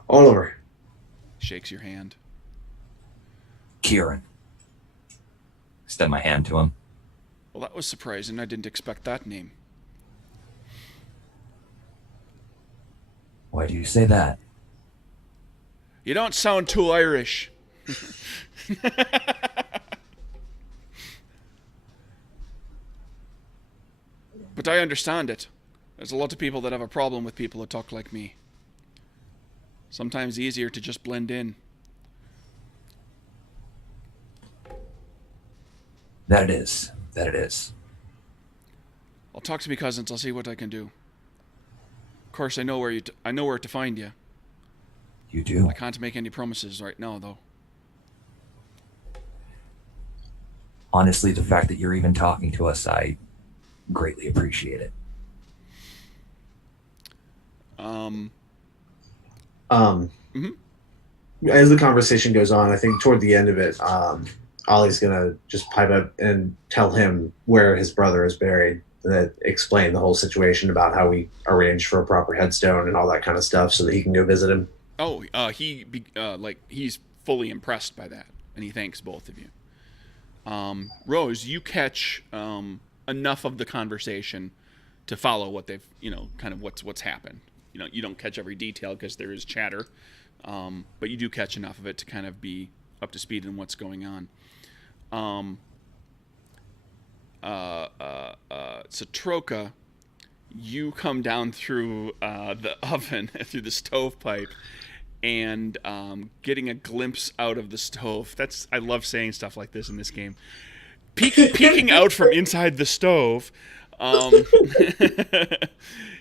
Oliver. Shakes your hand. Kieran. Extend my hand to him. Well, that was surprising. I didn't expect that name. Why do you say that? You don't sound too Irish. But I understand it. There's a lot of people that have a problem with people that talk like me. Sometimes easier to just blend in. That it is. That it is. I'll talk to my cousins. I'll see what I can do. Of course, I know where I know where to find you. You do? I can't make any promises right now, though. Honestly, the fact that you're even talking to us, I greatly appreciate it. As the conversation goes on, I think toward the end of it, Ollie's gonna just pipe up and tell him where his brother is buried, and explain the whole situation about how we arranged for a proper headstone and all that kind of stuff, so that he can go visit him. Oh, he's fully impressed by that, and he thanks both of you. Rose, you catch enough of the conversation to follow what they've, kind of what's happened. You don't catch every detail because there is chatter, but you do catch enough of it to kind of be up to speed in what's going on. So Troka, you come down through the oven, through the stovepipe, and getting a glimpse out of the stove. I love saying stuff like this in this game. Peeking out from inside the stove,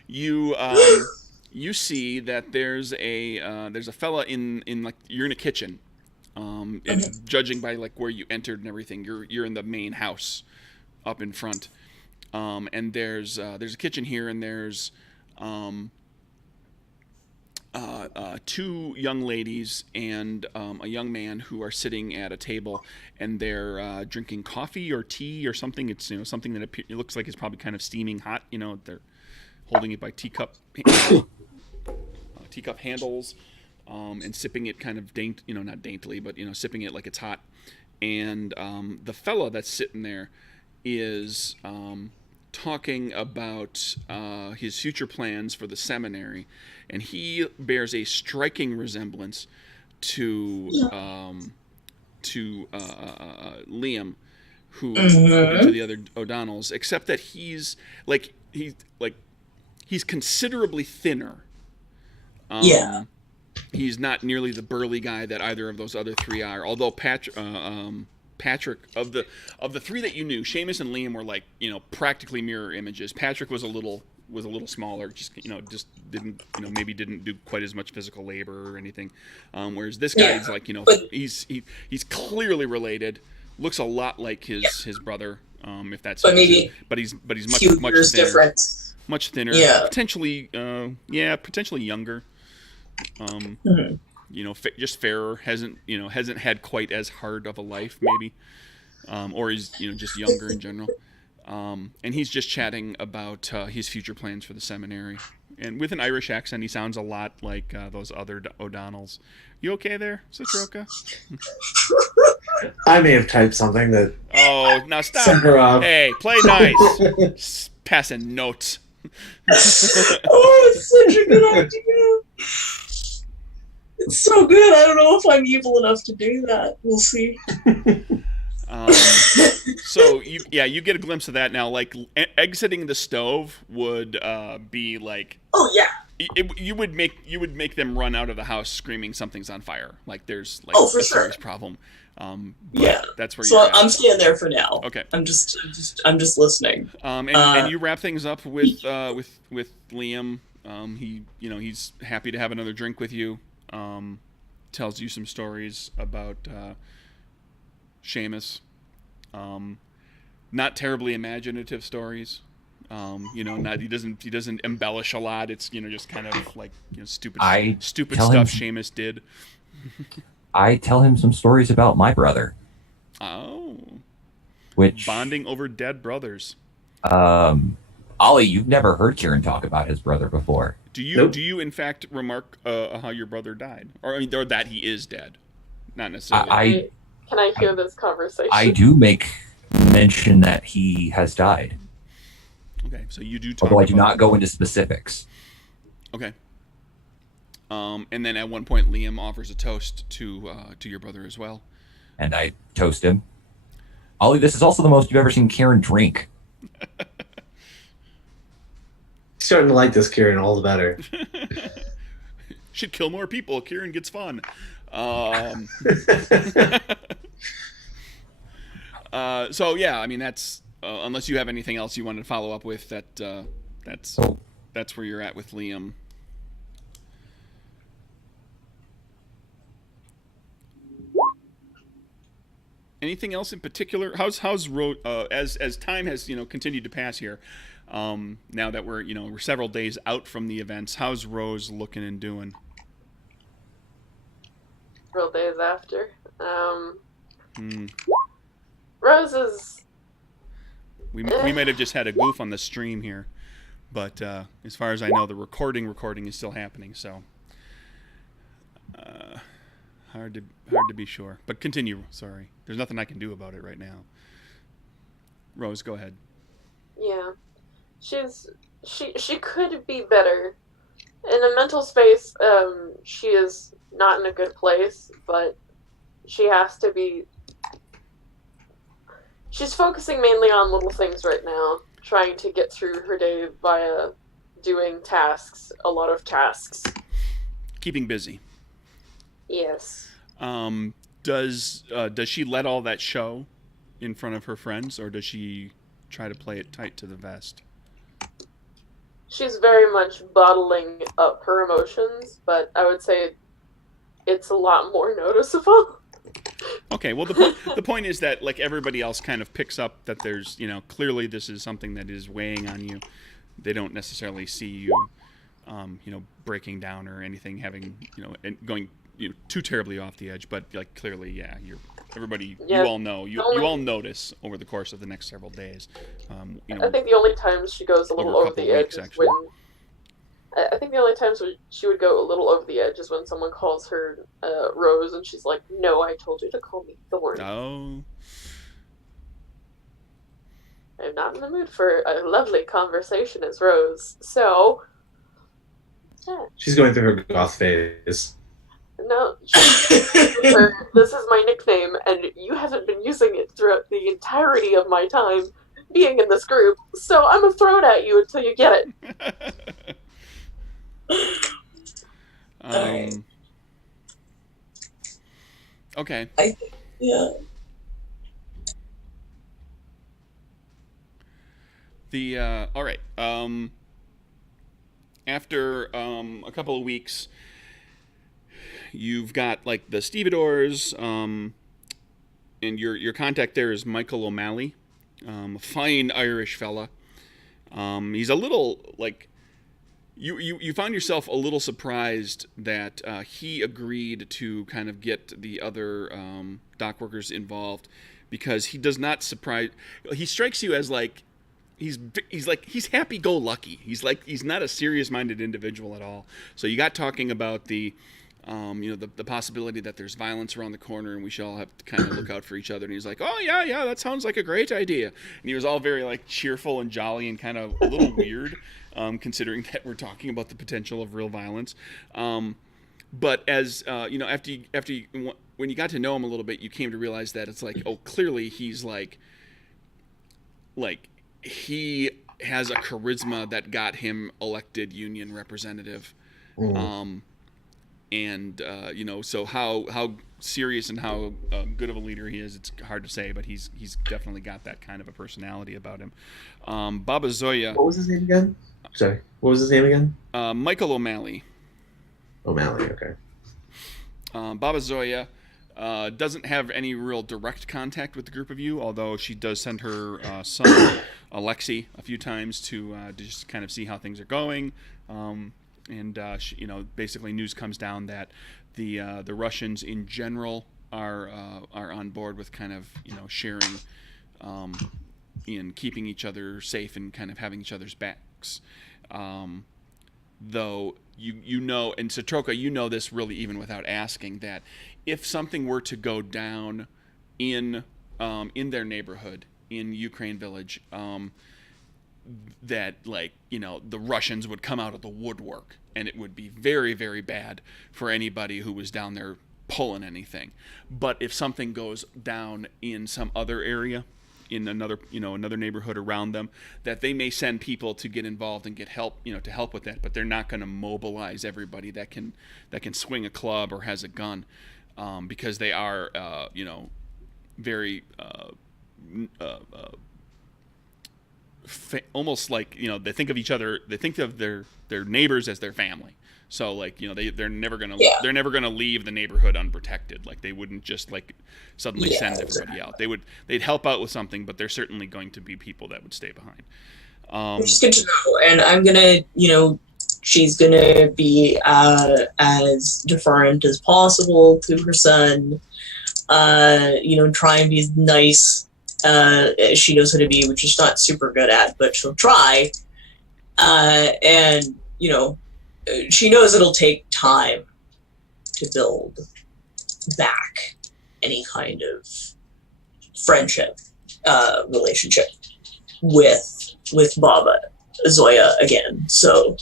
you see that there's a fella in like, you're in a kitchen, and judging by like where you entered and everything, you're in the main house up in front, and there's a kitchen here, and there's two young ladies and a young man who are sitting at a table, and they're drinking coffee or tea or something. It's something that it looks like it's probably kind of steaming hot. They're holding it by teacup handles, and sipping it kind of not daintily, but sipping it like it's hot. And the fella that's sitting there is talking about his future plans for the seminary, and he bears a striking resemblance to Liam, who to the other O'Donnells, except that he's considerably thinner. He's not nearly the burly guy that either of those other three are. Although Patrick, of the three that you knew, Seamus and Liam were like practically mirror images. Patrick was a little smaller, just maybe didn't do quite as much physical labor or anything. Whereas this guy is like he's clearly related, looks a lot like his brother. If that's but he's much thinner. Different. Much thinner. Yeah. Potentially younger. Just fairer, hasn't had quite as hard of a life, maybe, or he's just younger in general, and he's just chatting about his future plans for the seminary, and with an Irish accent. He sounds a lot like those other O'Donnells. You okay there, Citroka? I may have typed something that. Oh, now stop! Sent her off. Hey, play nice. Passing notes. Oh, it's such a good idea. It's so good. I don't know if I'm evil enough to do that. We'll see. So you get a glimpse of that now. Like exiting the stove would be like. Oh yeah. You would make them run out of the house screaming something's on fire. Like there's like for a sure. serious problem. That's where. So I'm staying there for now. Okay. I'm just listening. And you wrap things up with Liam. He's happy to have another drink with you. Tells you some stories about Seamus. Not terribly imaginative stories. He doesn't embellish a lot. It's just kind of like stupid stuff Seamus did. I tell him some stories about my brother. Oh, which bonding over dead brothers. Ollie, you've never heard Kieran talk about his brother before. Do you? Nope. Do you in fact remark how your brother died, or that he is dead? Not necessarily. Can I hear this conversation? I do make mention that he has died. Okay, so you do talk. Although I do not go into specifics. Okay. And then at one point, Liam offers a toast to your brother as well. And I toast him. Ollie, this is also the most you've ever seen Kieran drink. Starting to like this Kieran all the better. Should kill more people. Kieran gets fun. So yeah, I mean that's unless you have anything else you wanted to follow up with, that's where you're at with Liam. Anything else in particular? How's as time has continued to pass here? Now that we're several days out from the events, how's Rose looking and doing? Several days after. Rose is. We might have just had a goof on the stream here, but as far as I know, the recording is still happening. So hard to be sure. But continue. Sorry, there's nothing I can do about it right now. Rose, go ahead. Yeah, she could be better. In a mental space, she is not in a good place, but she has to be. She's focusing mainly on little things right now, trying to get through her day via doing tasks, a lot of tasks. Keeping busy. Yes. Does she let all that show in front of her friends, or does she try to play it tight to the vest? She's very much bottling up her emotions, but I would say it's a lot more noticeable. Okay, well the point is that like everybody else kind of picks up that there's clearly this is something that is weighing on you. They don't necessarily see you breaking down or anything, having and going too terribly off the edge, but like clearly you all know you all notice over the course of the next several days. I think the only times she goes a little over the edge is when I think the only times she would go a little over the edge is when someone calls her Rose, and she's like, "No, I told you to call me Thorn." Oh. I'm not in the mood for a lovely conversation as Rose, so... Yeah. She's going through her goth phase. No, this is my nickname, and you haven't been using it throughout the entirety of my time being in this group, so I'm gonna throw it at you until you get it. Okay. Yeah. All right. After a couple of weeks, you've got like the stevedores, and your contact there is Michael O'Malley, a fine Irish fella. He's a little like. You found yourself a little surprised that he agreed to kind of get the other dock workers involved, because he does not surprise. He strikes you as like he's happy-go-lucky. He's not a serious-minded individual at all. So you got talking about the possibility that there's violence around the corner and we should all have to kind of look out for each other. And he's like, oh yeah, that sounds like a great idea. And he was all very like cheerful and jolly and kind of a little weird. Considering that we're talking about the potential of real violence. But as, when you got to know him a little bit, you came to realize that it's like, oh, clearly he's like he has a charisma that got him elected union representative. Mm. So how serious and how good of a leader he is, it's hard to say, but he's definitely got that kind of a personality about him. Baba Zoya. What was his name again? Sorry, what was his name again? Michael O'Malley. O'Malley. Okay. Baba Zoya doesn't have any real direct contact with the group of you, although she does send her son, Alexei, a few times to just kind of see how things are going. And she, basically news comes down that the Russians in general are on board with kind of sharing in keeping each other safe and kind of having each other's backs. Though and Satroka, this really even without asking, that if something were to go down in their neighborhood in Ukraine Village, that the Russians would come out of the woodwork, and it would be very, very bad for anybody who was down there pulling anything. But if something goes down in some other area, in another neighborhood around them, that they may send people to get involved and get help, to help with that, but they're not going to mobilize everybody that can swing a club or has a gun, because they are very almost like they think of each other, they think of their neighbors as their family. So they're never gonna leave the neighborhood unprotected. Like they wouldn't just suddenly send everybody out. They'd help out with something, but there's certainly going to be people that would stay behind. Which is good to know. And I'm gonna, she's gonna be as deferent as possible to her son. Try and be as nice as she knows how to be, which she's not super good at, but she'll try. And she knows it'll take time to build back any kind of friendship, relationship with Baba Zoya again. So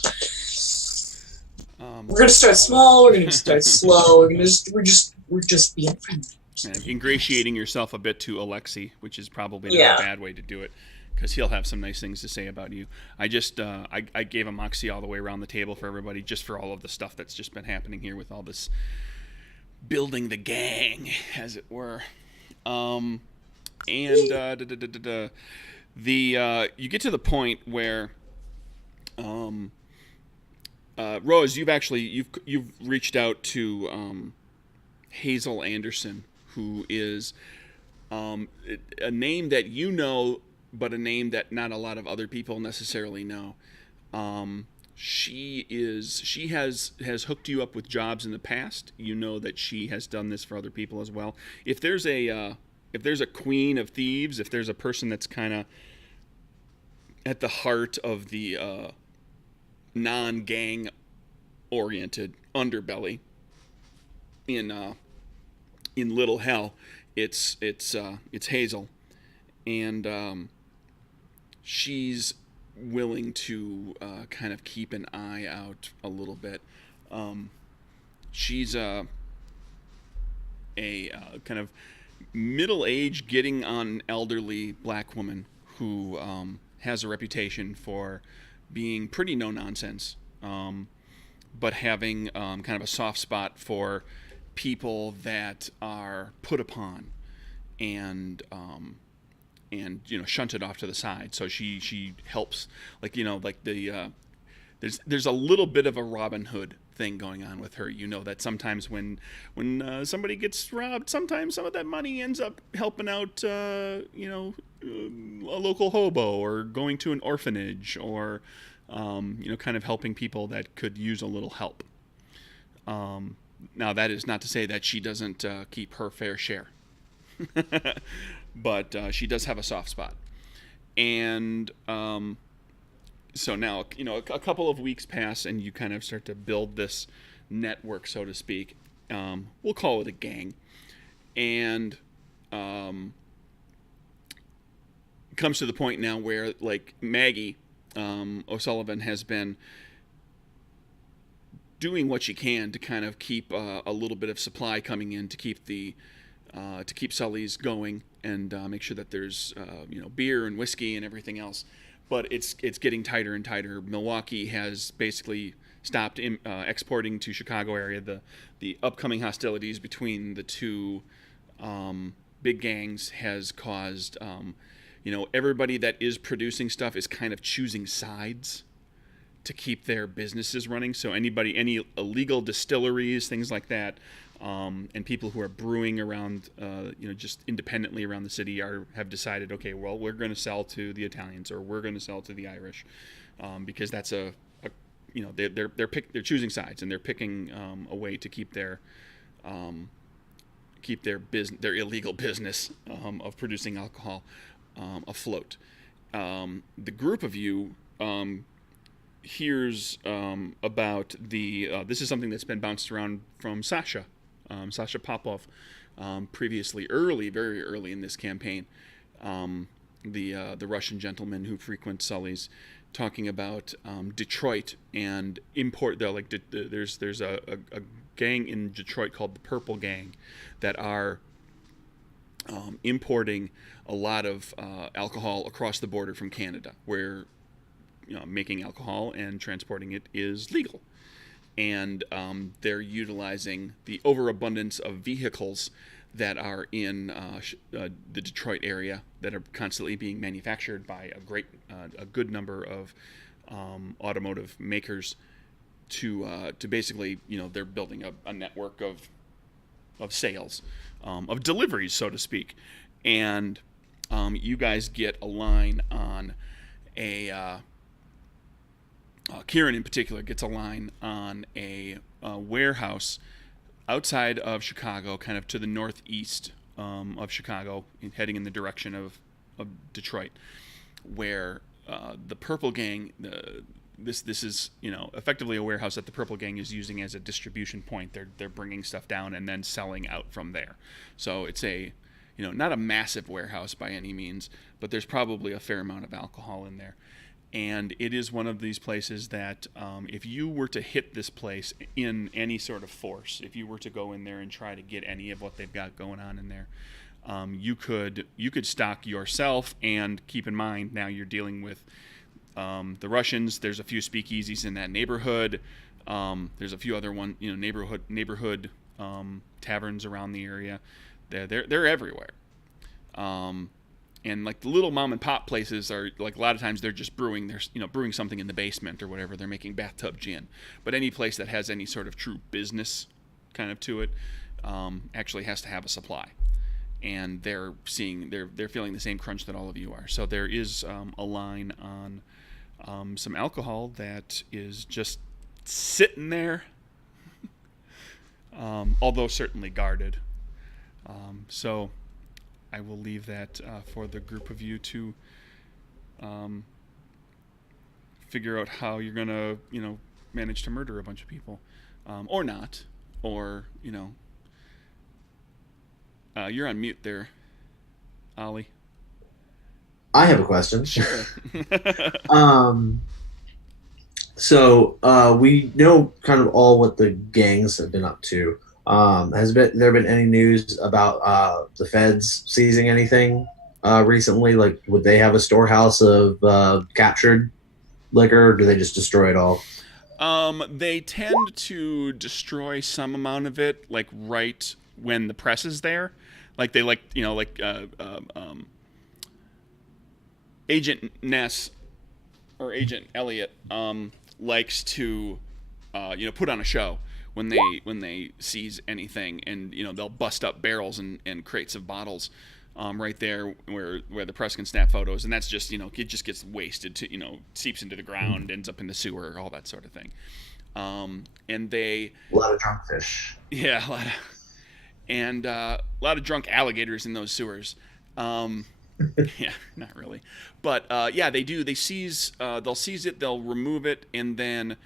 we're gonna start small. We're gonna start slow. We're just being friends. And ingratiating yourself a bit to Alexei, which is probably not a bad way to do it, because he'll have some nice things to say about you. I just I gave a moxie all the way around the table for everybody, just for all of the stuff that's just been happening here with all this building the gang, as it were. You get to the point where Rose, you've reached out to Hazel Anderson, who is a name that you know, but a name that not a lot of other people necessarily know. She has hooked you up with jobs in the past. You know that she has done this for other people as well. If there's a queen of thieves, if there's a person that's kind of at the heart of the non-gang oriented underbelly in Little Hell, it's Hazel, and she's willing to kind of keep an eye out a little bit. She's a kind of middle-aged, getting on elderly black woman who has a reputation for being pretty no-nonsense, but having kind of a soft spot for people that are put upon and shunted off to the side. So she helps, there's a little bit of a Robin Hood thing going on with her. That sometimes when somebody gets robbed, sometimes some of that money ends up helping out a local hobo, or going to an orphanage, or kind of helping people that could use a little help. Now, that is not to say that she doesn't keep her fair share, but she does have a soft spot. And so now, a couple of weeks pass, and you kind of start to build this network, so to speak. We'll call it a gang. And comes to the point now where, Maggie O'Sullivan has been doing what she can to kind of keep a little bit of supply coming in, to keep Sully's going, and make sure that there's beer and whiskey and everything else. But it's getting tighter and tighter. Milwaukee has basically stopped exporting to Chicago area. The upcoming hostilities between the two big gangs has caused everybody that is producing stuff is kind of choosing sides. to keep their businesses running. So any illegal distilleries, things like that, and people who are brewing around, just independently around the city have decided, okay, well, we're going to sell to the Italians or we're going to sell to the Irish, because that's they're choosing sides, and they're picking a way to keep their their illegal business of producing alcohol afloat. The group of you hears about this is something that's been bounced around from Sasha Popov, previously, very early in this campaign, the Russian gentleman who frequents Sully's, talking about Detroit and import. There's a gang in Detroit called the Purple Gang that are importing a lot of alcohol across the border from Canada, where making alcohol and transporting it is legal. And they're utilizing the overabundance of vehicles that are in the Detroit area that are constantly being manufactured by a good number of automotive makers to basically, they're building a network of sales, of deliveries, so to speak. And you guys get a line on Kieran in particular gets a line on a warehouse outside of Chicago, kind of to the northeast of Chicago, heading in the direction of Detroit, where the Purple Gang, this is effectively a warehouse that the Purple Gang is using as a distribution point. They're bringing stuff down and then selling out from there. So it's not a massive warehouse by any means, but there's probably a fair amount of alcohol in there. And it is one of these places that if you were to hit this place in any sort of force, if you were to go in there and try to get any of what they've got going on in there, you could stock yourself. And keep in mind, now you're dealing with the Russians. There's a few speakeasies in that neighborhood. There's a few other neighborhood taverns around the area. They're everywhere. And like the little mom and pop places are like, a lot of times they're just brewing. They're brewing something in the basement or whatever. They're making bathtub gin. But any place that has any sort of true business kind of to it actually has to have a supply. And they're feeling the same crunch that all of you are. So there is a line on some alcohol that is just sitting there, although certainly guarded. So I will leave that for the group of you to figure out how you're gonna, manage to murder a bunch of people, or not, or you're on mute there, Ollie. I have a question. Sure. So we know kind of all what the gangs have been up to. Has there been any news about the feds seizing anything recently? Like, would they have a storehouse of captured liquor, or do they just destroy it all? They tend to destroy some amount of it, like right when the press is there. Like they Agent Ness or Agent Elliot likes to put on a show when they seize anything, and they'll bust up barrels and crates of bottles right there where the press can snap photos, and that's just it just gets wasted to seeps into the ground, ends up in the sewer, all that sort of thing. And a lot of drunk fish. Yeah, a lot of drunk alligators in those sewers. Yeah, not really, but they do. They seize. They'll seize it. They'll remove it, and then.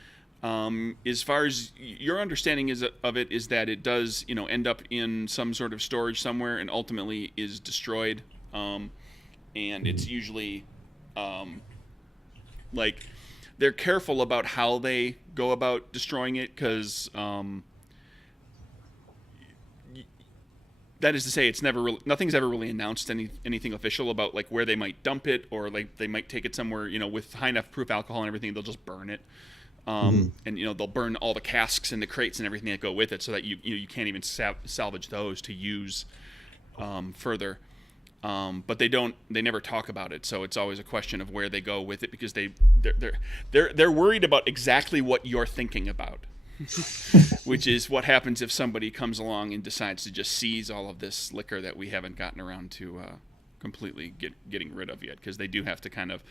As far as your understanding of it is that it does, end up in some sort of storage somewhere and ultimately is destroyed. And it's usually, like, they're careful about how they go about destroying it, because that is to say, nothing's ever really announced anything official about like where they might dump it, or like they might take it somewhere, with high enough proof alcohol and everything, they'll just burn it. And they'll burn all the casks and the crates and everything that go with it, so that you can't even salvage those to use further. but they never talk about it. So it's always a question of where they go with it, because they're worried about exactly what you're thinking about, which is what happens if somebody comes along and decides to just seize all of this liquor that we haven't gotten around to completely getting rid of yet. Because they do have to kind of,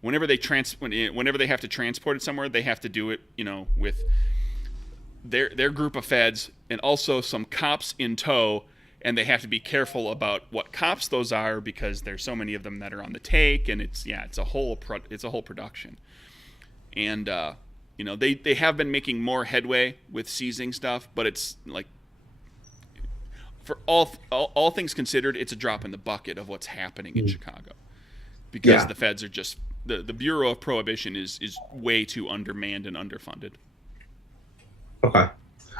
whenever they have to transport it somewhere, they have to do it, with their group of feds and also some cops in tow. And they have to be careful about what cops those are, because there's so many of them that are on the take, and it's a whole production. And they have been making more headway with seizing stuff, but it's like, for all things considered, it's a drop in the bucket of what's happening in Chicago, because the feds are just the Bureau of Prohibition is way too undermanned and underfunded. Okay.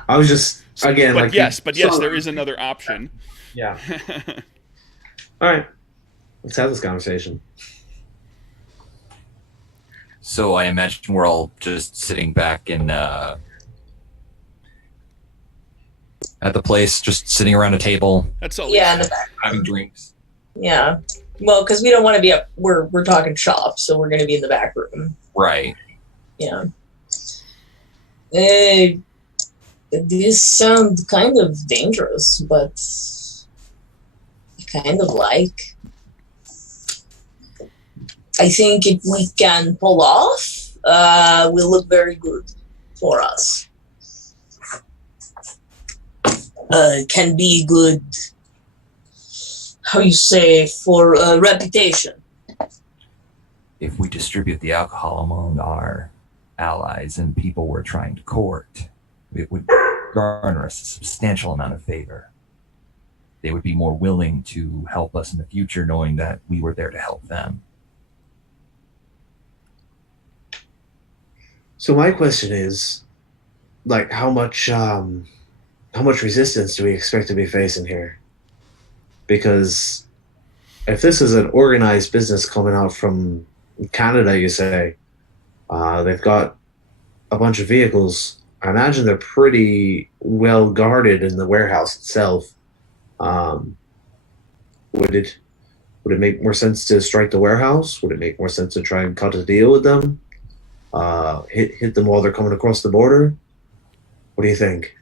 I was just, again, but yes, there is another option. Yeah. All right. Let's have this conversation. So I imagine we're all just sitting back in at the place, just sitting around a table. That's all. Yeah, in the back. Having drinks. Yeah. Well, because we don't want to be up. We're talking shop, so we're going to be in the back room. Right. Yeah. This sounds kind of dangerous, but kind of like. I think if we can pull off, will look very good for us. Can be good, how you say, for reputation. If we distribute the alcohol among our allies and people we're trying to court, it would garner us a substantial amount of favor. They would be more willing to help us in the future, knowing that we were there to help them. So my question is, like, how much resistance do we expect to be facing here? Because if this is an organized business coming out from Canada, you say, they've got a bunch of vehicles. I imagine they're pretty well guarded in the warehouse itself. Would it make more sense to strike the warehouse? Would it make more sense to try and cut a deal with them? Hit them while they're coming across the border? What do you think?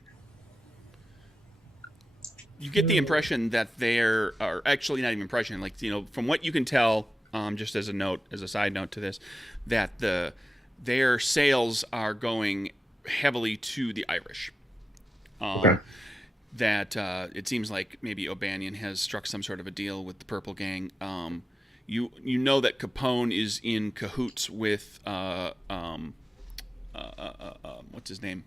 You get the impression that they're, or actually not even impression, like, from what you can tell, just as a side note to this, that their sales are going heavily to the Irish. Okay. That it seems like maybe O'Banion has struck some sort of a deal with the Purple Gang. You know that Capone is in cahoots with what's his name?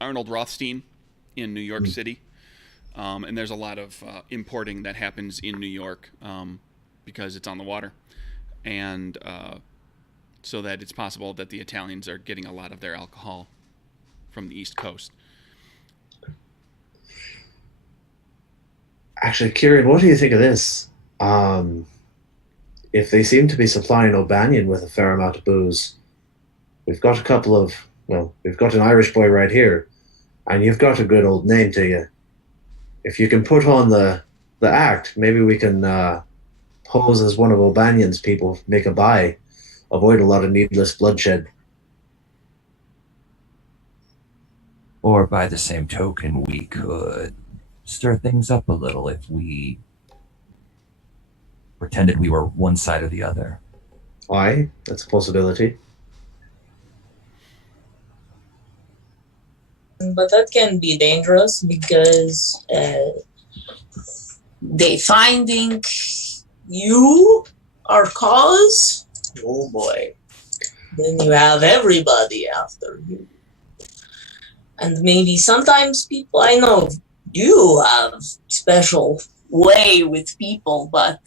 Arnold Rothstein in New York City. And there's a lot of importing that happens in New York because it's on the water. And so that it's possible that the Italians are getting a lot of their alcohol from the East Coast. Actually, Kieran, what do you think of this? If they seem to be supplying O'Banion with a fair amount of booze, we've got we've got an Irish boy right here, and you've got a good old name to you. If you can put on the act, maybe we can pose as one of O'Banion's people, make a buy, avoid a lot of needless bloodshed. Or by the same token, we could stir things up a little if we pretended we were one side or the other. Why? That's a possibility. But that can be dangerous because they finding you, our cause. Oh boy. Then you have everybody after you. And maybe sometimes people, I know you have special way with people, but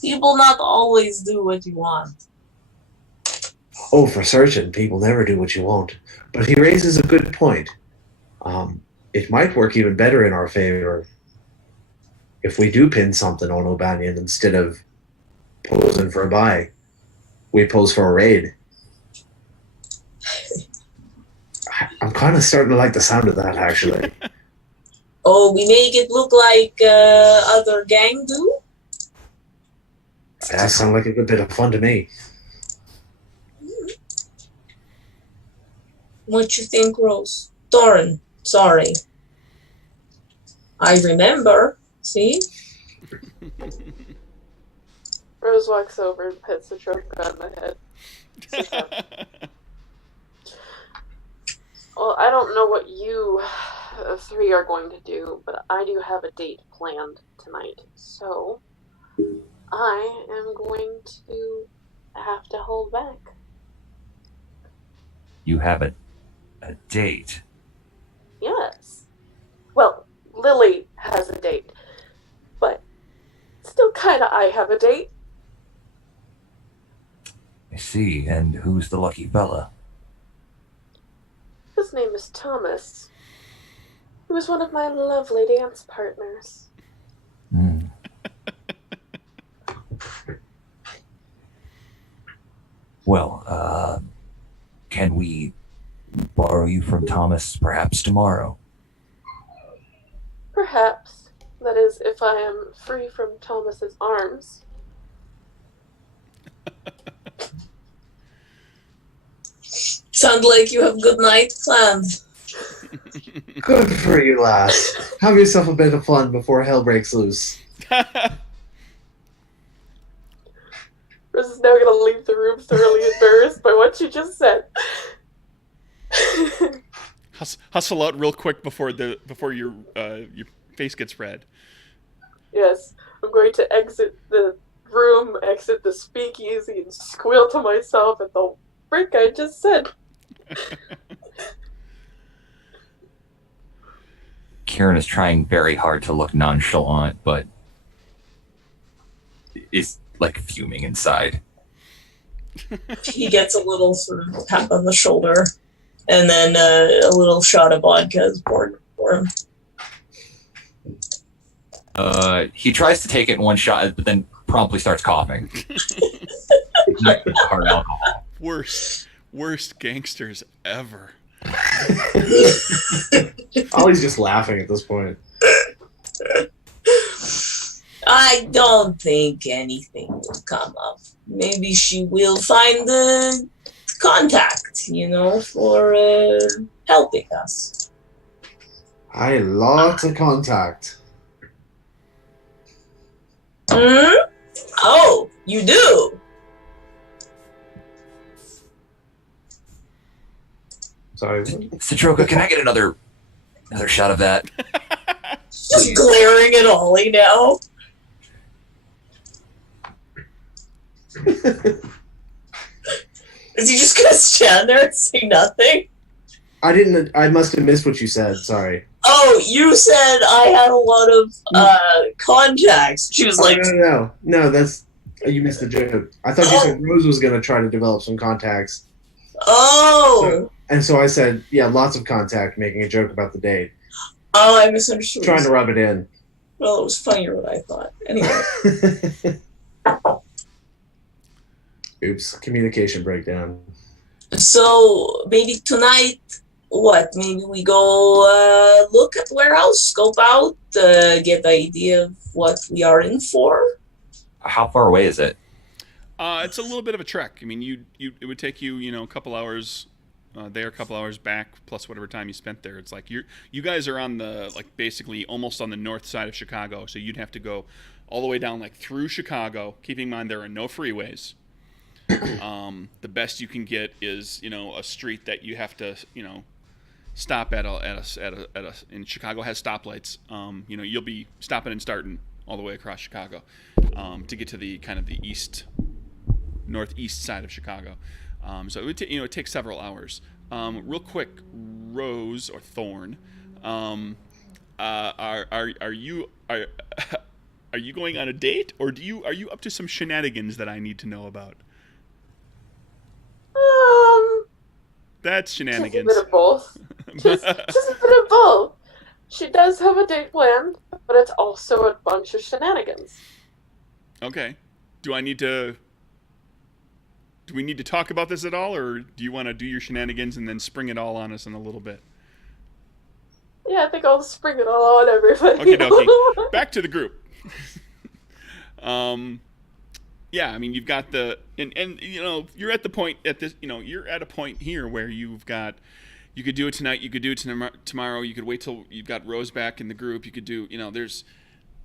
people not always do what you want. Oh, for certain, people never do what you want. But he raises a good point. It might work even better in our favor if we do pin something on O'Banion instead of posing for a buy. We pose for a raid. I'm kind of starting to like the sound of that, actually. Oh, we make it look like other gang do? That does sound like a good bit of fun to me. What you think, Rose? Thorin, sorry. I remember. See? Rose walks over and hits the choke on the head. Well, I don't know what you three are going to do, but I do have a date planned tonight. So, I am going to have to hold back. You have a date. Yes. Well, Lily has a date, but still kinda I have a date. I see. And who's the lucky fella? His name is Thomas. He was one of my lovely dance partners. Hmm. Well, can we borrow you from Thomas perhaps tomorrow? Perhaps. That is, if I am free from Thomas's arms. Sound like you have good night planned. Good for you, lass. Have yourself a bit of fun before hell breaks loose. Rose is now going to leave the room thoroughly embarrassed by what she just said. Hustle out real quick before your face gets red. Yes, I'm going to exit the room, exit the speakeasy, and squeal to myself at the frick I just said. Kieran is trying very hard to look nonchalant, but is like fuming inside. He gets a little sort of tap on the shoulder, and then a little shot of vodka is poured for him. He tries to take it in one shot, but then promptly starts coughing. Not hard alcohol. Worst gangsters ever. Ollie's just laughing at this point. I don't think anything will come up. Maybe she will find the contact, for helping us. I lots of contact. Oh, you do? Sorry. Citroka, can I get another shot of that? Just glaring at Ollie now. Is he just gonna stand there and say nothing? I must have missed what you said. Sorry. Oh, you said I had a lot of contacts. She was like, No, that's you missed the joke. I thought you said Rose was gonna try to develop some contacts. oh. So I said, yeah, lots of contact, making a joke about the date. Oh, I misunderstood. Trying to rub it in. Well, it was funnier than I thought. Anyway. Oops, communication breakdown. So maybe tonight, maybe we go look at the warehouse, scope out, get the idea of what we are in for. How far away is it? It's a little bit of a trek. I mean, it would take you, a couple hours there, a couple hours back, plus whatever time you spent there. It's like you guys are on the basically almost on the north side of Chicago, so you'd have to go all the way down through Chicago. Keeping in mind there are no freeways. The best you can get is a street that you have to stop at and Chicago has stoplights. You'll be stopping and starting all the way across Chicago to get to the kind of the northeast side of Chicago. So it would it takes several hours. Real quick, Rose or Thorn, are you going on a date, or are you up to some shenanigans that I need to know about? That's shenanigans. Just a bit of both. Just a bit of both. She does have a date planned, but it's also a bunch of shenanigans. Okay. Do we need to talk about this at all, or do you want to do your shenanigans and then spring it all on us in a little bit? Yeah, I think I'll spring it all on everybody. Okay, dokie. Back to the group. Yeah, I mean, you've got and you know, you're at the point at this, you know, you're at a point here where you could do it tonight, you could do it tomorrow, you could wait till you've got Rose back in the group, you could do, you know, there's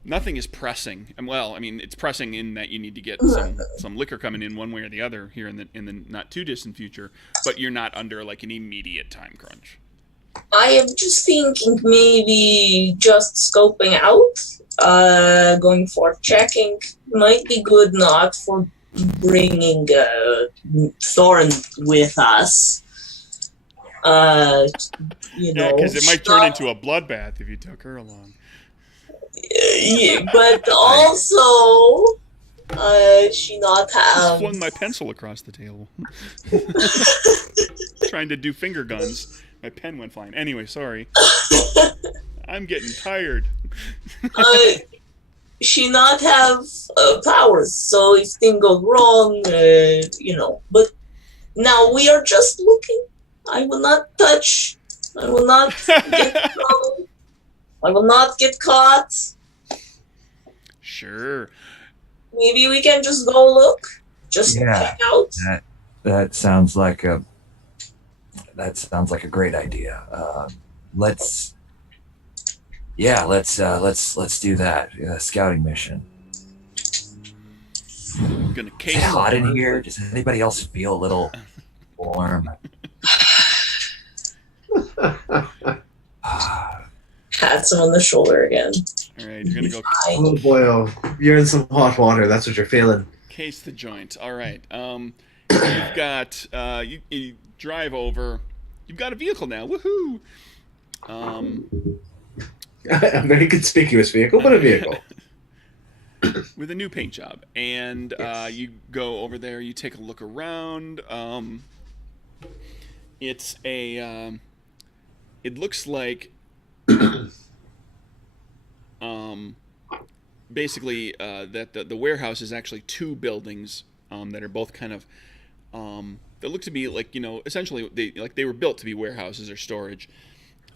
nothing is pressing. And well, I mean, it's pressing in that you need to get some liquor coming in one way or the other here in the not too distant future, but you're not under like an immediate time crunch. I am just thinking maybe just scoping out, going for checking might be good, not for bringing Thorn with us. You know, Yeah, because it might turn into a bloodbath if you took her along. Yeah, but also, she not have. Flung my pencil across the table. Trying to do finger guns. My pen went flying. Anyway, sorry. I'm getting tired. She not have powers, so if things go wrong, you know. But now we are just looking. I will not touch. I will not get trouble. I will not get caught. Sure. Maybe we can just go look. Just check out. That sounds like a great idea. Let's do that. Scouting mission. I'm gonna Is it hot in here? Does anybody else feel a little warm? Pats him on the shoulder again. All right, you're gonna go Oh boy, oh, you're in some hot water. That's what you're feeling. case the joint. All right. You've got you drive over. You've got a vehicle now. Woohoo! A very conspicuous vehicle, but a vehicle. With a new paint job, and Yes. you go over there. You take a look around. It's a. It looks like. Basically, that the warehouse is actually two buildings that are both kind of. That look to be like, you know, essentially they were built to be warehouses or storage.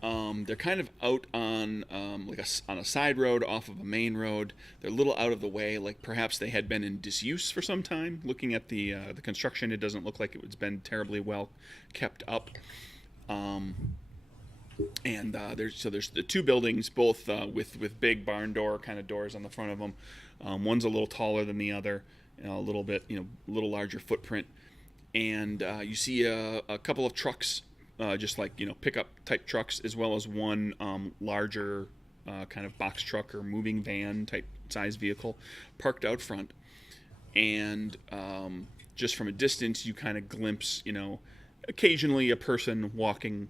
They're kind of out on on a side road off of a main road. They're a little out of the way, like perhaps they had been in disuse for some time. Looking at the construction, it doesn't look like it's been terribly well kept up. And there's the two buildings, both with big barn door kind of doors on the front of them. One's a little taller than the other, a little bit, you know, a little larger footprint. And you see a couple of trucks. Just like, you know, pickup type trucks, as well as one larger kind of box truck or moving van type size vehicle parked out front. And just from a distance, you kind of glimpse, you know, occasionally a person walking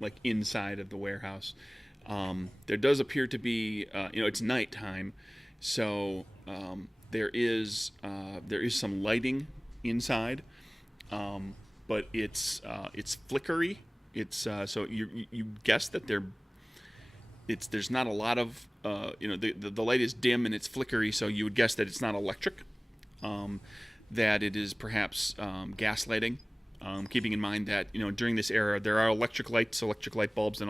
like inside of the warehouse. There does appear to be, you know, it's nighttime, so there is some lighting inside, but it's flickery. It's so you guess that there's not a lot of you know, the light is dim and it's flickery, so you would guess that it's not electric, that it is perhaps gas lighting. Keeping in mind that, you know, during this era there are electric light bulbs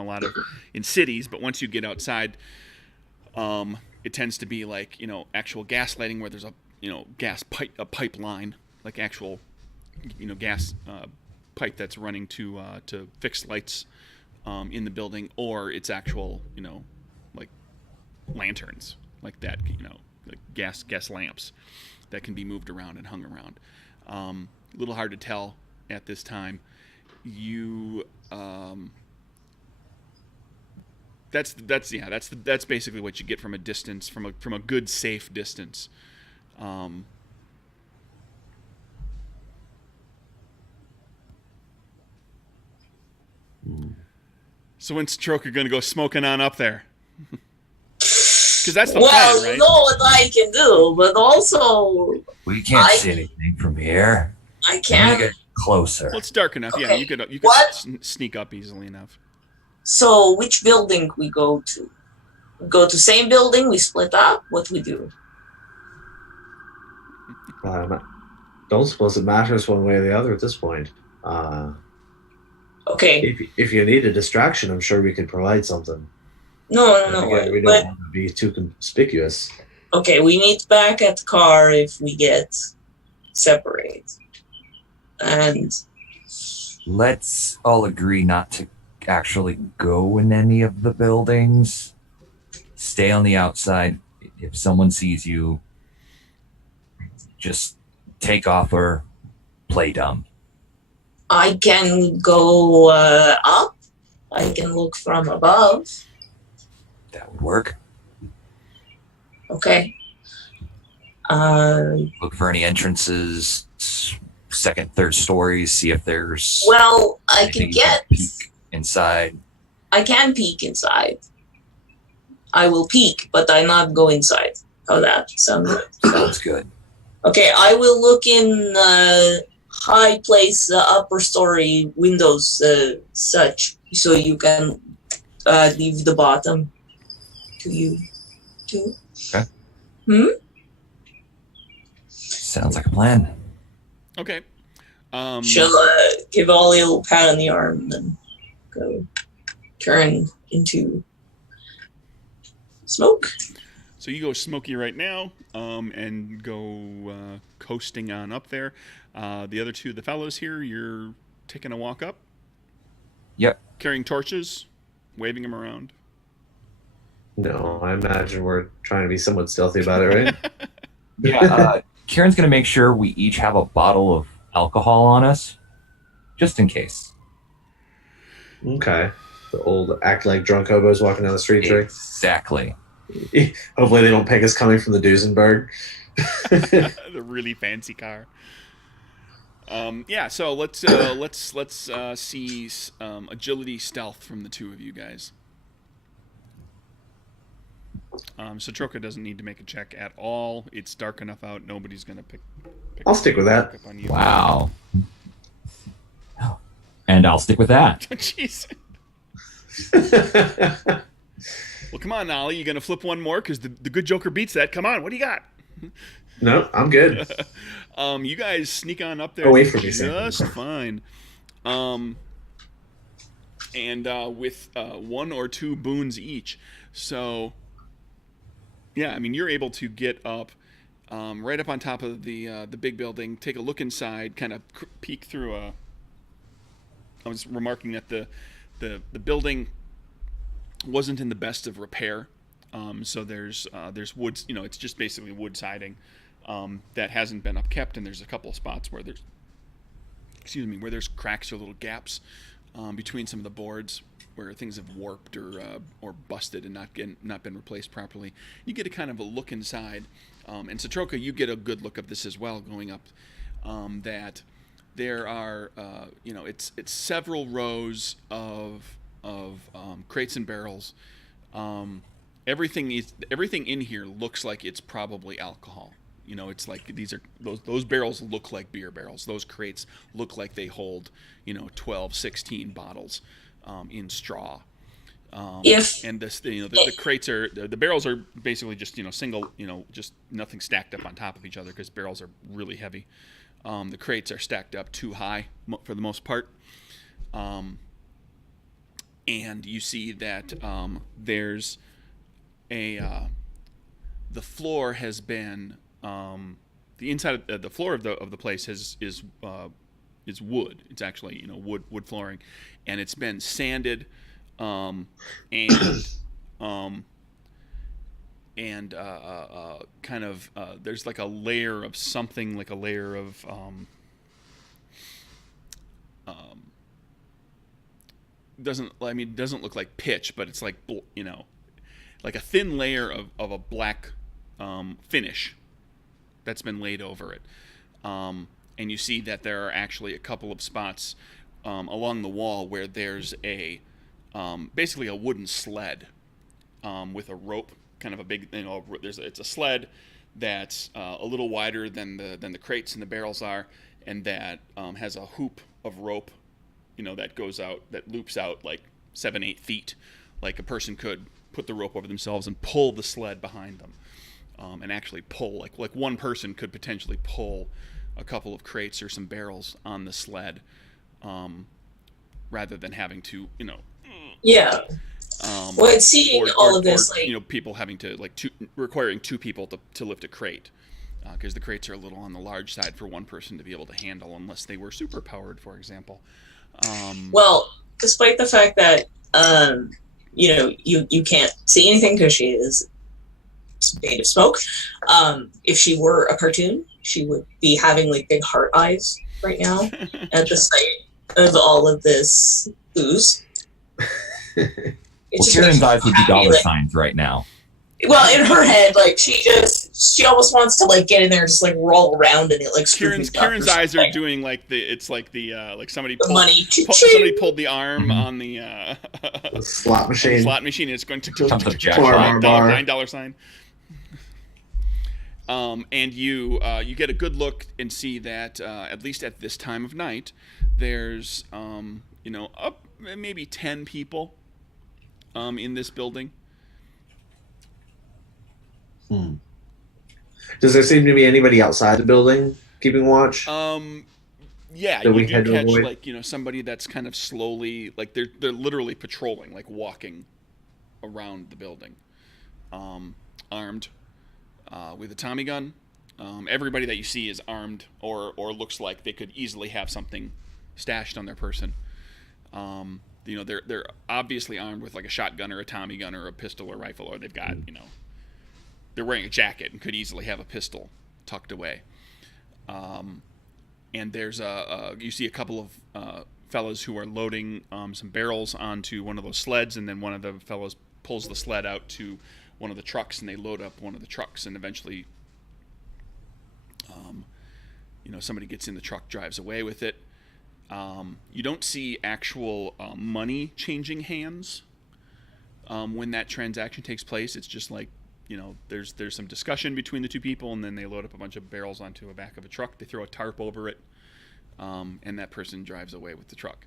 in cities, but once you get outside, it tends to be like, you know, actual gas lighting where there's a, you know, a pipeline, like actual, you know, gas pipe that's running to fix lights in the building, or it's actual, you know, like lanterns like that, you know, like gas lamps that can be moved around and hung around. A little hard to tell at this time. You that's basically what you get from a distance, from a good safe distance. So when's Stroker going to go smoking on up there? Because that's the plan, right? You know what I can do, but also We can't see anything from here. I Let me can't. get closer. Well, it's dark enough. Yeah, Okay. you could What? sneak up easily enough. So which building we go to? We go to same building. We split up. What we do? Don't suppose it matters one way or the other at this point. Okay. If you need a distraction, I'm sure we could provide something. No. Again, we don't But want to be too conspicuous. okay, we meet back at the car if we get separated. And Let's all agree not to actually go in any of the buildings. Stay on the outside. If someone sees you, just take off or play dumb. I can go up. I can look from above. That would work. Okay. Look for any entrances, second, third stories, see if there's Well, I can anything you can get. peek inside. I can peek inside. I will peek, but I not go inside. How that sound good? Sounds good. Okay, I will look in high place, upper story windows, such, so you can leave the bottom to you too. Okay. Sounds like a plan. Okay. She'll give Ollie a little pat on the arm and then go turn into smoke. So you go smoky right now, and go coasting on up there. The other two, the fellows here, you're taking a walk up, Yep. carrying torches, waving them around. No, I imagine we're trying to be somewhat stealthy about it, right? Yeah. Kieran's gonna make sure we each have a bottle of alcohol on us, just in case. Okay. The old act like drunk hobos walking down the street trick. Exactly. Hopefully they don't pick us coming from the Duesenberg. The really fancy car. Yeah. So let's see agility, stealth from the two of you guys. So Troka doesn't need to make a check at all. It's dark enough out. Nobody's gonna pick I'll stick with that. up on you. Wow. And I'll stick with that. Jeez. Well, come on, Ollie. You gonna flip one more? Because the good Joker beats that. Come on. What do you got? No, I'm good. You guys sneak on up there Away from me, just fine. And with one or two boons each. So, yeah, I mean, you're able to get up right up on top of the big building, take a look inside, kind of peek through a. I was remarking that the building wasn't in the best of repair, so there's wood. You know, it's just basically wood siding that hasn't been upkept, and there's a couple of spots where there's cracks or little gaps between some of the boards where things have warped or busted and not been replaced properly. You get a kind of a look inside, and Satroka, you get a good look of this as well going up. That there are it's several rows of crates and barrels. Everything in here looks like it's probably alcohol. You know, it's like those barrels look like beer barrels. Those crates look like they hold 12, 16 bottles in straw. And the crates are the barrels are basically just single, just nothing stacked up on top of each other because barrels are really heavy. The crates are stacked up too high for the most part. And you see that there's the floor has been the inside of the floor of the place is wood. It's actually wood flooring, and it's been sanded and kind of there's like a layer of something, like a layer of doesn't look like pitch, but it's like like a thin layer of a black finish that's been laid over it. And you see that there are actually a couple of spots along the wall where there's basically a wooden sled with a rope, kind of a big, it's a sled that's a little wider than the crates and the barrels are, and that has a hoop of rope, that goes out, that loops out like 7-8 feet, like a person could put the rope over themselves and pull the sled behind them, and actually pull like one person could potentially pull a couple of crates or some barrels on the sled, rather than having to Yeah. Well, and seeing all of this, like, you know, people having to requiring two people to lift a crate, because the crates are a little on the large side for one person to be able to handle, unless they were super powered, for example. Well, despite the fact that you know, you can't see anything because she is made of smoke. If she were a cartoon, she would be having like big heart eyes right now at the sight of all of this ooze. Well, Kieran's eyes would be dollar signs right now. Well, in her head, like she almost wants to like get in there and just like roll around in it, like Kieran's eyes are doing like like somebody pulled, somebody pulled the arm on the slot machine. Slot machine. It's going to $9 sign. And you get a good look and see that at least at this time of night, there's you know, up maybe 10 people in this building. Does there seem to be anybody outside the building keeping watch? Yeah, you do catch like, you know, somebody that's kind of slowly, like they're literally patrolling, like walking around the building, armed with a Tommy gun. Everybody that you see is armed or looks like they could easily have something stashed on their person. You know, they're obviously armed with like a shotgun or a Tommy gun or a pistol or rifle, or they've got, you know, they're wearing a jacket and could easily have a pistol tucked away. And there's you see a couple of fellas who are loading some barrels onto one of those sleds, and then one of the fellows pulls the sled out to one of the trucks, and they load up one of the trucks, and eventually, you know, somebody gets in the truck, drives away with it. You don't see actual money changing hands when that transaction takes place. It's just like, you know, there's some discussion between the two people, and then they load up a bunch of barrels onto the back of a truck. They throw a tarp over it, and that person drives away with the truck.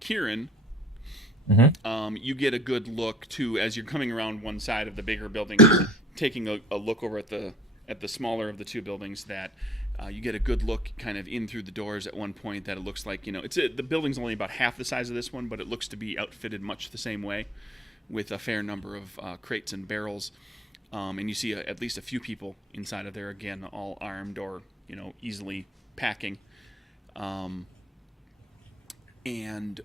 Kieran, you get a good look too as you're coming around one side of the bigger building, taking a look over at the smaller of the two buildings. That you get a good look kind of in through the doors at one point. That it looks like, you know, the building's only about half the size of this one, but it looks to be outfitted much the same way, with a fair number of crates and barrels. And you see at least a few people inside of there, again, all armed or, you know, easily packing. And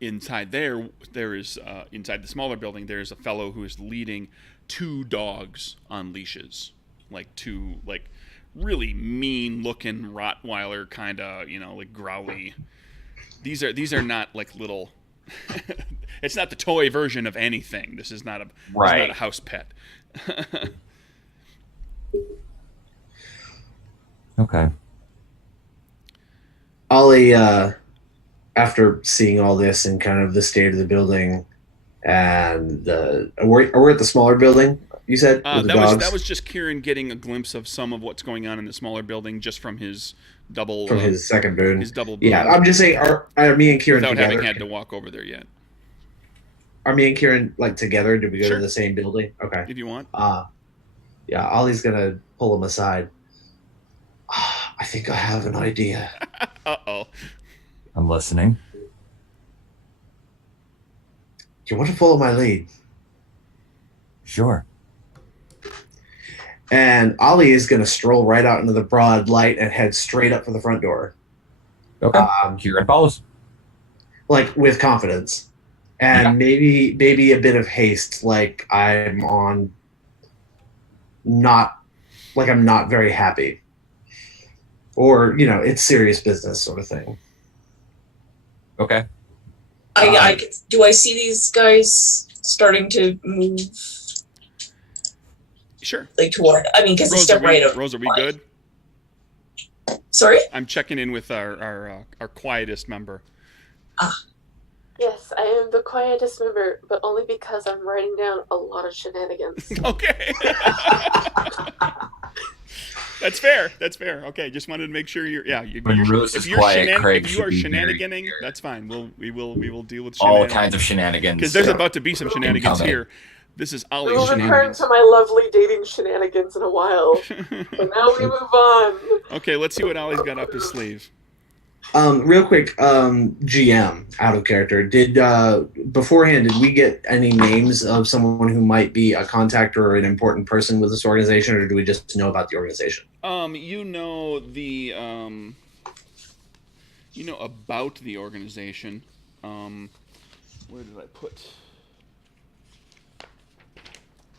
inside there is inside the smaller building, there's a fellow who is leading two dogs on leashes, like two like really mean looking Rottweiler kind of, you know, like growly. These are not like little. It's not the toy version of anything. This is not a house pet. Okay. Ollie, after seeing all this and kind of the state of the building, and we're at the smaller building, you said? That was just Kieran getting a glimpse of some of what's going on in the smaller building just from his his second boon. His double boon. Yeah, I'm just saying, are me and Kieran without together? having had to walk over there yet. Are me and Kieran like together? Did we go to the same building? Okay. If you want. Yeah, Ollie's gonna pull him aside. I think I have an idea. Uh-oh. I'm listening. Do you want to follow my lead? Sure. And Ollie is going to stroll right out into the broad light and head straight up for the front door. Okay. Kieran follows. Like, with confidence. And maybe a bit of haste, like I'm not very happy. Or, you know, it's serious business sort of thing. Okay. Do I see these guys starting to move? Sure. Like toward, I mean, because they step right over. Rose, are we good? Sorry? I'm checking in with our quietest member. Yes, I am the quietest member, but only because I'm writing down a lot of shenanigans. Okay. That's fair. Okay, just wanted to make sure you're Rose is quiet, Craig if you are shenaniganing, that's fine. We will deal with all kinds of shenanigans. Because there's about to be some shenanigans here. This is We Ollie's will return shenanigans. to my lovely dating shenanigans in a while. But now we move on. Okay, let's see what Ollie's got up his sleeve. Real quick, GM, out of character. Beforehand, did we get any names of someone who might be a contact or an important person with this organization, or do we just know about the organization? You know about the organization. Where did I put?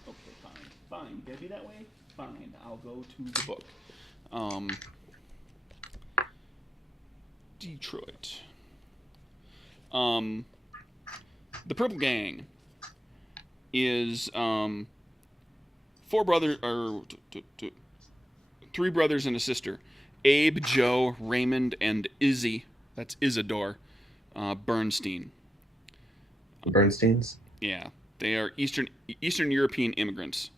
Okay, fine. You gotta be that way? Fine, I'll go to the book. Detroit. The Purple Gang is three brothers and a sister. Abe, Joe, Raymond, and Izzy. That's Isidore Bernstein. The Bernsteins? Yeah, they are Eastern European immigrants.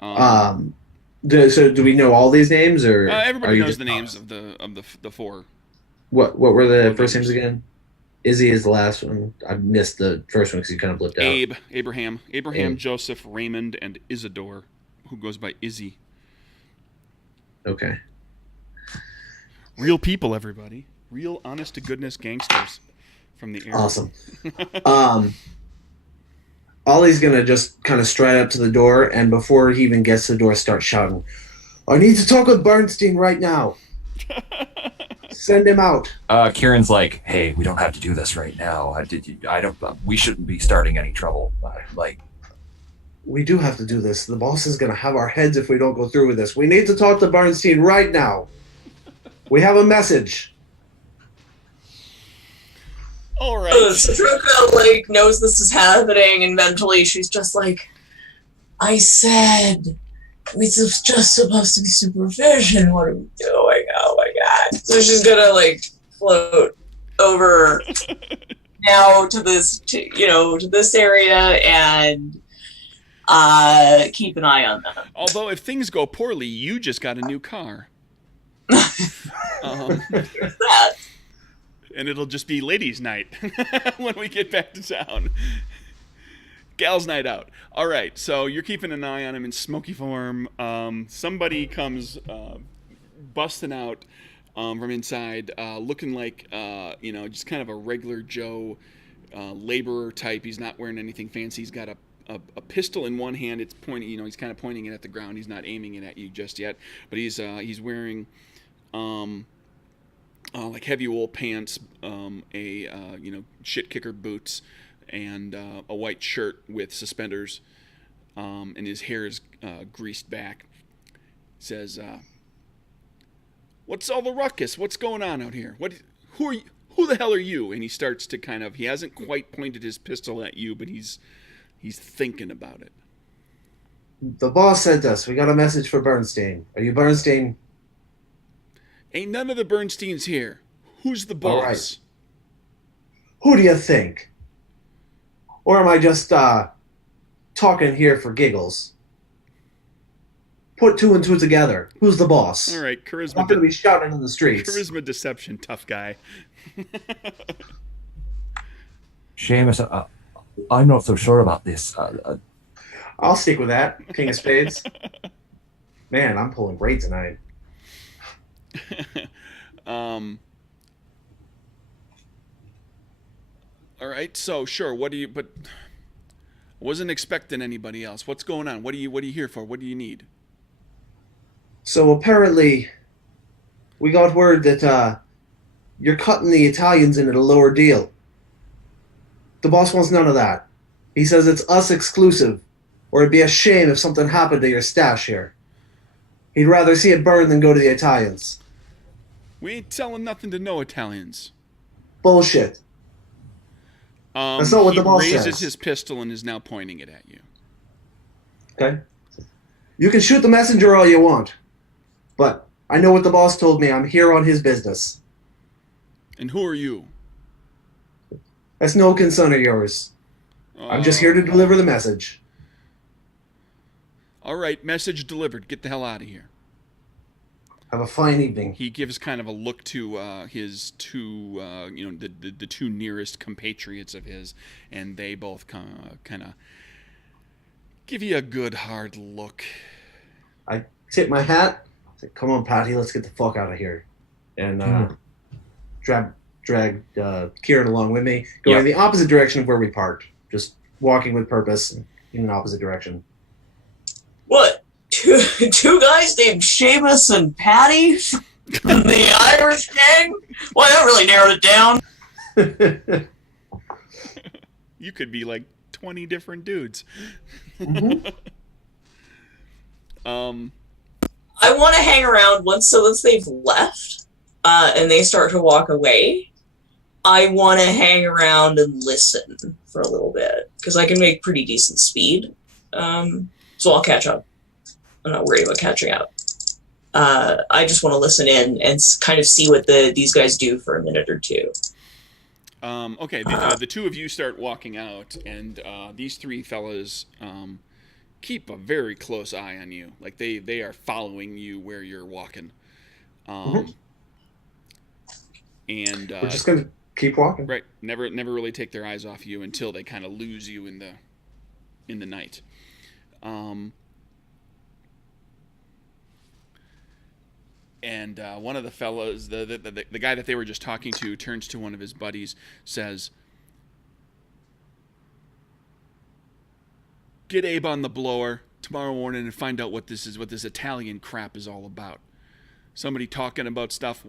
So do we know all these names, or everybody knows the names of the four. What were the Four first names names. again? Izzy is the last one. I missed the first one because you kind of blipped out. Abraham, Abe. Joseph, Raymond, and Isidore, who goes by Izzy. Okay. Real people, everybody. Real, honest to goodness gangsters from the area. Awesome. Ollie's gonna just kind of stride up to the door, and before he even gets to the door, start shouting, "I need to talk with Bernstein right now. Send him out." Kieran's like, "Hey, we don't have to do this right now. We shouldn't be starting any trouble. We do have to do this. The boss is gonna have our heads if we don't go through with this. We need to talk to Bernstein right now. We have a message." All right. Satruka knows this is happening, and mentally she's just like, "I said it's just supposed to be supervision. What are we doing? Oh my god!" So she's gonna float over now to this area and keep an eye on them. Although if things go poorly, you just got a new car. There's that. And it'll just be ladies' night when we get back to town. Gals' night out. All right, so you're keeping an eye on him in smoky form. Somebody comes busting out from inside, looking like just kind of a regular Joe laborer type. He's not wearing anything fancy. He's got a pistol in one hand. It's pointing. He's kind of pointing it at the ground. He's not aiming it at you just yet. But he's wearing like heavy wool pants, shit kicker boots, and a white shirt with suspenders, and his hair is greased back. Says, "What's all the ruckus? What's going on out here? Who are you? Who the hell are you?" And he starts to he hasn't quite pointed his pistol at you, but he's thinking about it. "The boss sent us. We got a message for Bernstein. Are you Bernstein?" Ain't none of the Bernsteins here. Who's the boss? All right. "Who do you think? Or am I just talking here for giggles? Put two and two together. Who's the boss?" All right, I'm not charisma. going to be shouting in the streets. Charisma deception, tough guy. Seamus, I'm not so sure about this. I'll stick with that. King of Spades. Man, I'm pulling great tonight. All right, so sure. But wasn't expecting anybody else. What's going on? What are you here for? What do you need? So apparently, we got word that you're cutting the Italians in at a lower deal. The boss wants none of that. He says it's us exclusive, or it'd be a shame if something happened to your stash here. He'd rather see it burn than go to the Italians. We ain't telling nothing to no Italians. Bullshit. That's not what the boss He raises says. his pistol and is now pointing it at you. Okay? You can shoot the messenger all you want, but I know what the boss told me. I'm here on his business. And who are you? That's no concern of yours. I'm just here to deliver the message. All right, message delivered. Get the hell out of here. Have a fine evening. He gives kind of a look to his two, the two nearest compatriots of his, and they both kind of Give you a good hard look. I tip my hat. Say, come on, Patty, let's get the fuck out of here. And drag Kieran along with me, going in the opposite direction of where we parked. Just walking with purpose in an opposite direction. What? Two guys named Seamus and Patty from the Irish gang? Well, that really narrowed it down. You could be like 20 different dudes. Mm-hmm. I want to hang around once they've left and they start to walk away. I want to hang around and listen for a little bit because I can make pretty decent speed. So I'll catch up. I'm not worried about catching up. I just want to listen in and kind of see what these guys do for a minute or two. Okay, the two of you start walking out, and these three fellas keep a very close eye on you. Like they are following you where you're walking. And we're just gonna keep walking. Right. Never really take their eyes off you until they kind of lose you in the night. And one of the fellows, the guy that they were just talking to, turns to one of his buddies, says, "Get Abe on the blower tomorrow morning and find out what this Italian crap is all about. Somebody talking about stuff.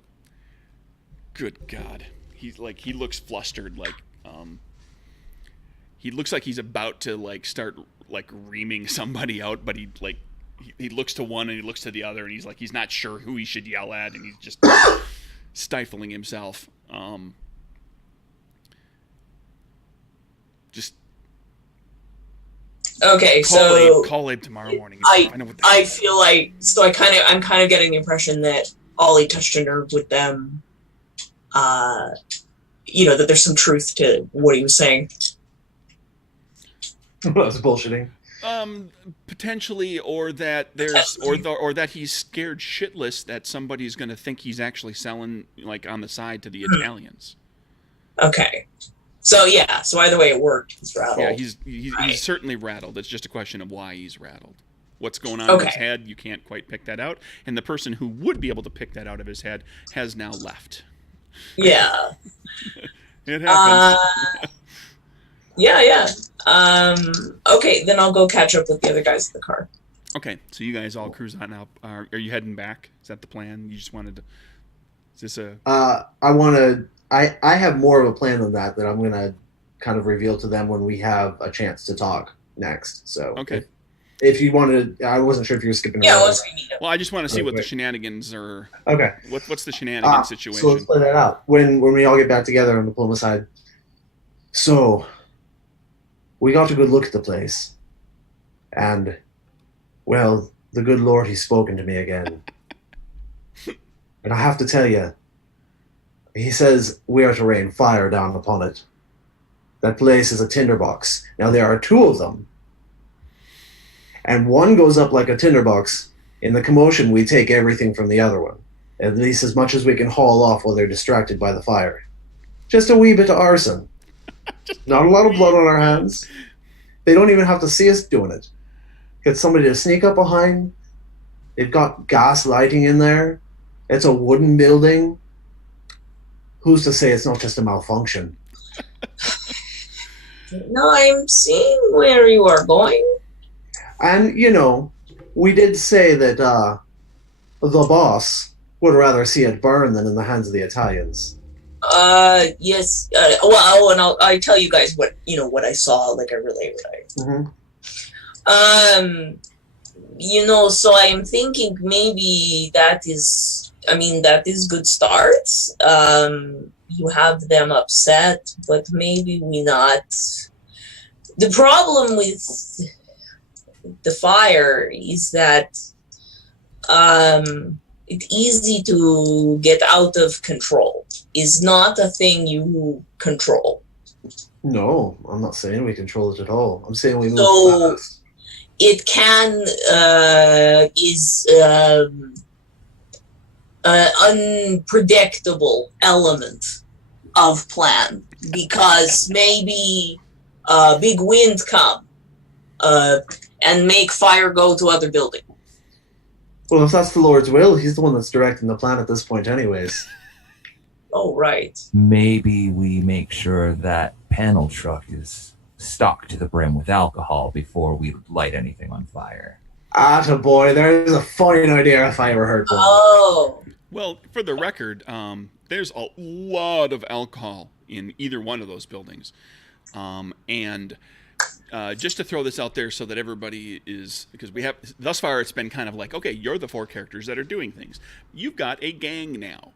Good God." He looks flustered, he looks like he's about to start reaming somebody out, but he looks to one and he looks to the other, and he's not sure who he should yell at, and he's just stifling himself. Okay, call Abe tomorrow morning. I feel like I'm kind of getting the impression that Ollie touched a nerve with them. That there's some truth to what he was saying. That's bullshitting. Potentially, or that or that he's scared shitless that somebody's going to think he's actually selling on the side to the Italians. Okay. So either way it worked. He's rattled. Yeah, he's certainly rattled. It's just a question of why he's rattled. What's going on in his head, you can't quite pick that out. And the person who would be able to pick that out of his head has now left. Yeah. It happens. Yeah. Okay, then I'll go catch up with the other guys in the car. Okay, so you guys all cruise on up. Are you heading back? Is that the plan? You just wanted to... Is this a... I have more of a plan than that I'm going to kind of reveal to them when we have a chance to talk next. So okay. If you wanted to... I wasn't sure if you were skipping around. Well, well, I just want to see what the shenanigans are... Okay. What's the shenanigan situation? So let's play that out. When we all get back together on the Paloma side. So... we got a good look at the place. And, well, the good Lord, he's spoken to me again. And I have to tell you, he says we are to rain fire down upon it. That place is a tinderbox. Now, there are two of them. And one goes up like a tinderbox. In the commotion, we take everything from the other one. At least as much as we can haul off while they're distracted by the fire. Just a wee bit of arson. Not a lot of blood on our hands. They don't even have to see us doing it. Get somebody to sneak up behind. They've got gas lighting in there. It's a wooden building. Who's to say it's not just a malfunction? No, I'm seeing where you are going. And, we did say that the boss would rather see it burn than in the hands of the Italians. Yes. And I'll tell you guys what I saw. Like I relay what I. So I'm thinking maybe that is good start. You have them upset, but maybe we not. The problem with the fire is that it's easy to get out of control. Is not a thing you control. No, I'm not saying we control it at all. I'm saying we move fast. It can is an unpredictable element of plan because maybe a big wind come and make fire go to other buildings. Well, if that's the Lord's will, he's the one that's directing the plan at this point anyways. Oh, right. Maybe we make sure that panel truck is stocked to the brim with alcohol before we light anything on fire. Attaboy, there's a fine idea if I ever heard one. Oh. Well, for the record, there's a lot of alcohol in either one of those buildings. And just to throw this out there so that everybody is, because we have, thus far it's been kind of like, okay, you're the 4 characters that are doing things. You've got a gang now.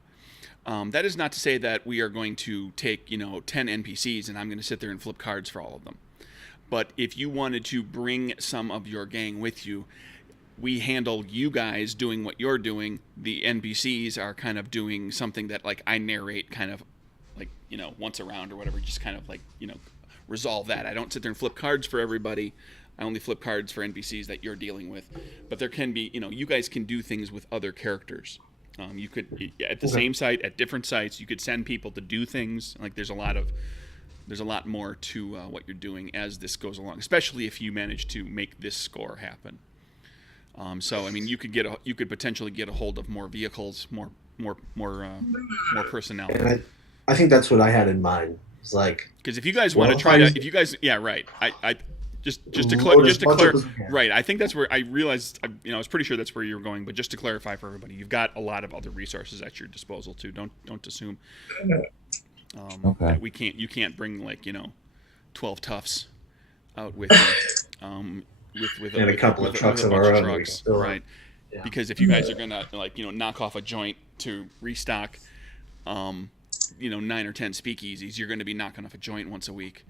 That is not to say that we are going to take, 10 NPCs and I'm going to sit there and flip cards for all of them. But if you wanted to bring some of your gang with you, we handle you guys doing what you're doing. The NPCs are kind of doing something that, like, I narrate kind of, like, once around or whatever, just kind of like, resolve that. I don't sit there and flip cards for everybody. I only flip cards for NPCs that you're dealing with. But there can be, you guys can do things with other characters. You could, at the same site, at different sites, you could send people to do things. Like, there's a lot more to what you're doing as this goes along, especially if you manage to make this score happen. So, I mean, you could potentially get a hold of more vehicles, more personnel. And I think that's what I had in mind. It's like, because if you guys want to try to, yeah, right. I just to clarify, right. I think that's where I realized, I was pretty sure that's where you're going. But just to clarify for everybody, you've got a lot of other resources at your disposal too. Don't assume that you can't bring, like, 12 toughs out with with and a couple of trucks of our own, right? Yeah. Because if you guys are gonna, like, knock off a joint to restock, 9 or 10 speakeasies, you're going to be knocking off a joint once a week.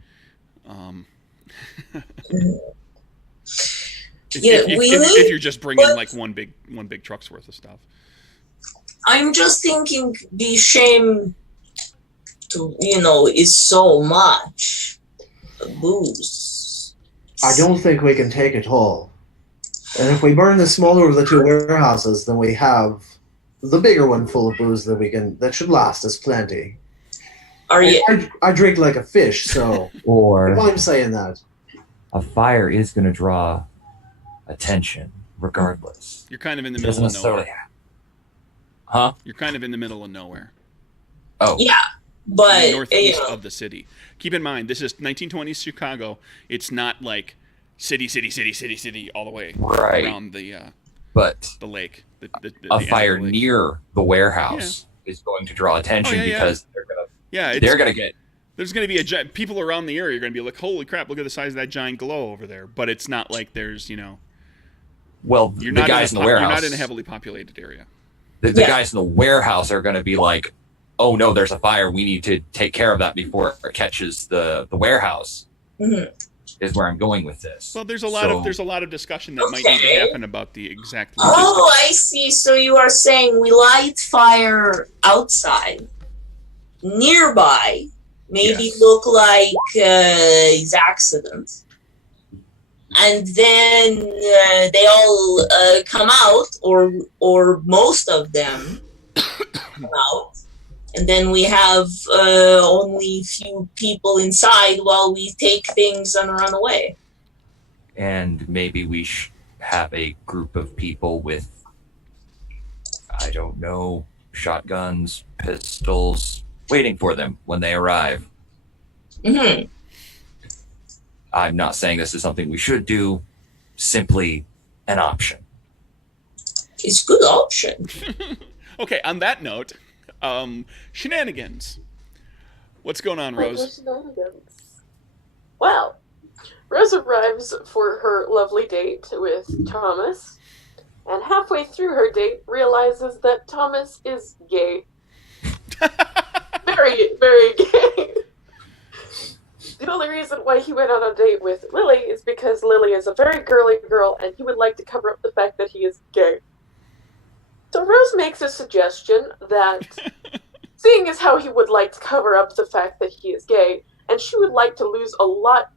If you're just bringing, like, one big truck's worth of stuff. I'm just thinking the shame to, is so much booze. I don't think we can take it all. And if we burn the smaller of the 2 warehouses, then we have the bigger one full of booze that should last us plenty. I drink like a fish, so or if I'm saying that. A fire is going to draw attention regardless. You're kind of in the middle of nowhere. Huh? You're kind of in the middle of nowhere. Oh. Yeah, but northeast of the city. Keep in mind, this is 1920s Chicago. It's not like city all the way around the lake. A fire near the warehouse is going to draw attention because they're going to get. There's going to be people around the area are going to be like, holy crap, look at the size of that giant glow over there. But it's not like there's, Well, you're the guys in the warehouse. You're not in a heavily populated area. The guys in the warehouse are going to be like, oh no, there's a fire. We need to take care of that before it catches the warehouse. Mm-hmm. Is where I'm going with this. Well, there's a lot of discussion that might need to happen about the exact logistics. Oh, I see. So you are saying we light fire outside, nearby, maybe look like his accident, and then they all come out, or most of them come out. And then we have only few people inside while we take things and run away. And maybe we have a group of people with, I don't know, shotguns, pistols, waiting for them when they arrive. Mm-hmm. I'm not saying this is something we should do, simply an option. It's a good option. Okay, on that note... shenanigans. What's going on, Rose? Shenanigans. Well, Rose arrives for her lovely date with Thomas, and halfway through her date realizes that Thomas is gay. Very, very gay. The only reason why he went on a date with Lily is because Lily is a very girly girl, and he would like to cover up the fact that he is gay. So Rose makes a suggestion that, seeing as how he would like to cover up the fact that he is gay, and she would like to lose a lot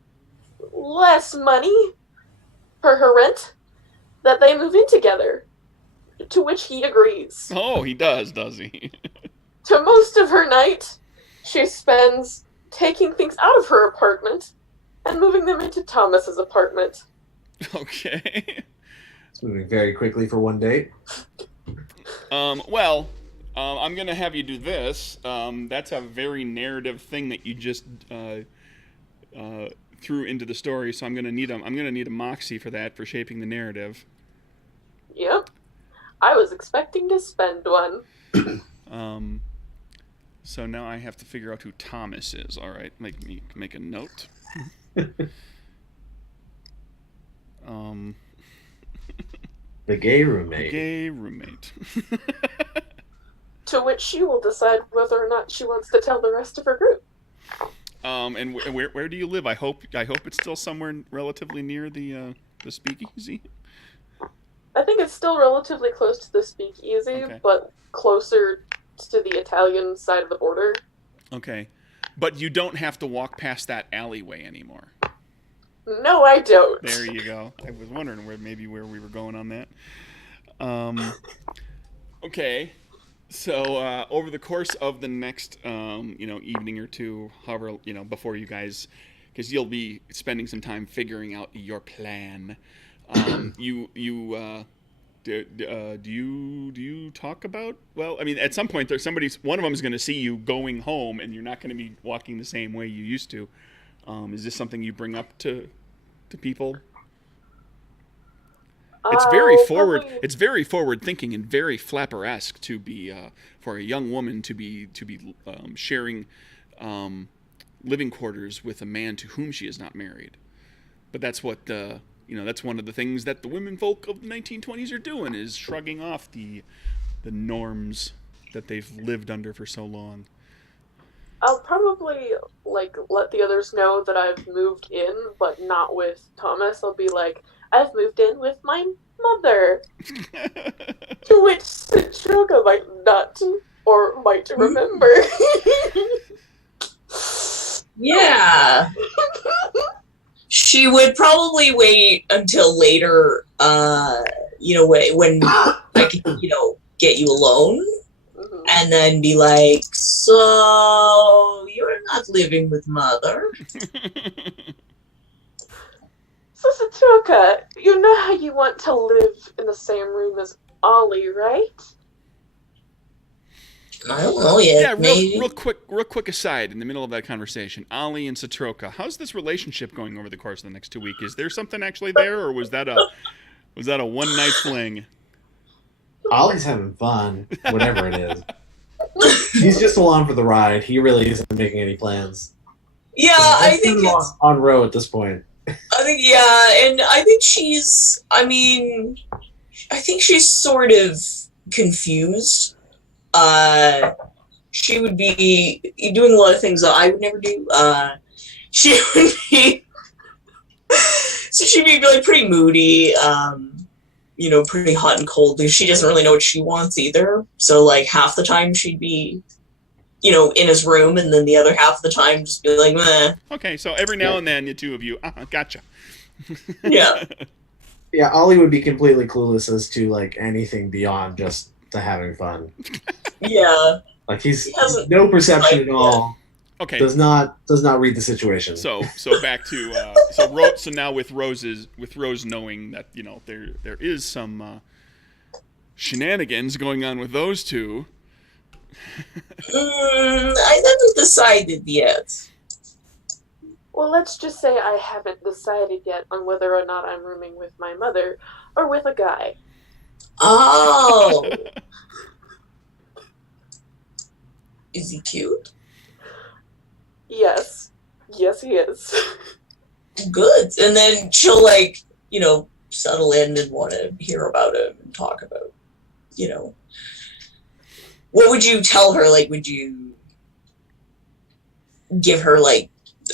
less money for her rent, that they move in together. To which he agrees. Oh, he does he? To most of her night, she spends taking things out of her apartment and moving them into Thomas's apartment. Okay. It's moving very quickly for one date. Well, I'm gonna have you do this. That's a very narrative thing that you just threw into the story. So I'm gonna need a moxie for that, for shaping the narrative. Yep. I was expecting to spend one. So now I have to figure out who Thomas is. All right, make a note. The gay roommate. Gay roommate. To which she will decide whether or not she wants to tell the rest of her group. And where do you live? I hope it's still somewhere relatively near the speakeasy. I think it's still relatively close to the speakeasy, Okay. but closer to the Italian side of the border. Okay, but you don't have to walk past that alleyway anymore. No, I don't. There you go. I was wondering where we were going on that. Okay, so over the course of the next evening or two, however before you guys, because you'll be spending some time figuring out your plan. Do you talk about? Well, I mean, at some point, one of them is going to see you going home, and you're not going to be walking the same way you used to. Is this something you bring up to people? It's very forward. Probably... It's very forward thinking and very Flapper-esque to be for a young woman to be sharing living quarters with a man to whom she is not married. But that's what that's one of the things that the women folk of the 1920s are doing, is shrugging off the norms that they've lived under for so long. I'll probably let the others know that I've moved in, but not with Thomas. I'll be like, I've moved in with my mother. To which Citroka might not or might remember. Yeah. She would probably wait until later, when I could, get you alone. Mm-hmm. And then be like, so you're not living with mother? So Citroka, you know how you want to live in the same room as Ollie, right? I don't know yet. Yeah, maybe. real quick aside in the middle of that conversation. Ollie and Citroka, how's this relationship going over the course of the next 2 weeks? Is there something actually there, or was that a one night fling? Ollie's having fun, whatever it is. He's just along for the ride. He really isn't making any plans. Yeah, I think it's on row at this point. and I think she's sort of confused. She would be doing a lot of things that I would never do. She would be, so she'd be like pretty moody, pretty hot and cold. She doesn't really know what she wants either. So like half the time she'd be, in his room, and then the other half of the time just be like, meh. Okay, so every now and then the two of you, gotcha. Yeah. Yeah, Ollie would be completely clueless as to like anything beyond just the having fun. Yeah. Like he's no perception at all. Okay. Does not read the situation. So back to so now with Rose knowing that there is some shenanigans going on with those two. I haven't decided yet. Well, let's just say I haven't decided yet on whether or not I'm rooming with my mother or with a guy. Oh. Is he cute? Yes. Yes, he is. Good. And then she'll settle in and want to hear about him and talk about, what would you tell her? Like, would you give her, the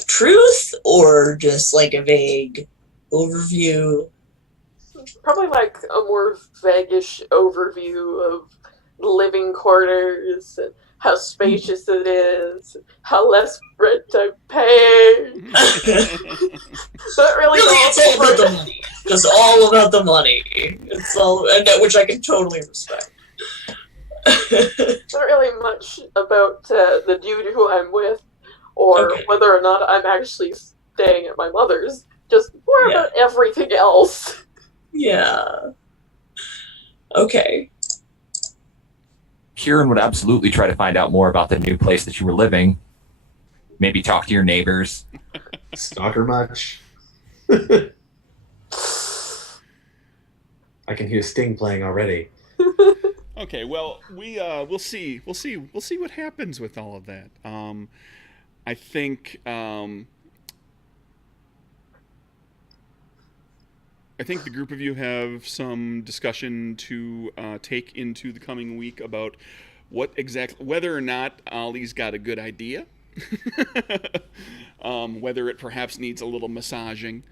truth or just, a vague overview? Probably, a more vaguish overview of living quarters and how spacious it is, how less rent I pay. But really, it's all about the money. It's all about the money. It's all, which I can totally respect. Not really much about the dude who I'm with, or whether or not I'm actually staying at my mother's. Just more about everything else. Yeah. Okay. Kieran would absolutely try to find out more about the new place that you were living. Maybe talk to your neighbors. Stalker much? I can hear Sting playing already. Okay, well, we'll see what happens with all of that. I think the group of you have some discussion to take into the coming week about whether or not Ollie's got a good idea, whether it perhaps needs a little massaging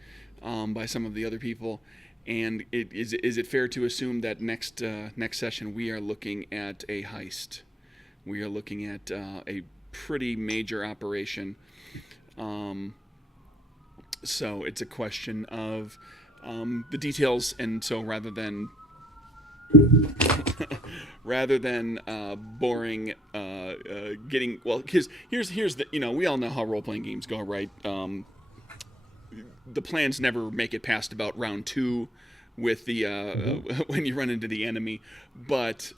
by some of the other people, and is it fair to assume that next session we are looking at a heist? We are looking at a pretty major operation. So it's a question of the details, and so rather than boring getting here's the we all know how role-playing games go, right? The plans never make it past about round 2 with the when you run into the enemy, but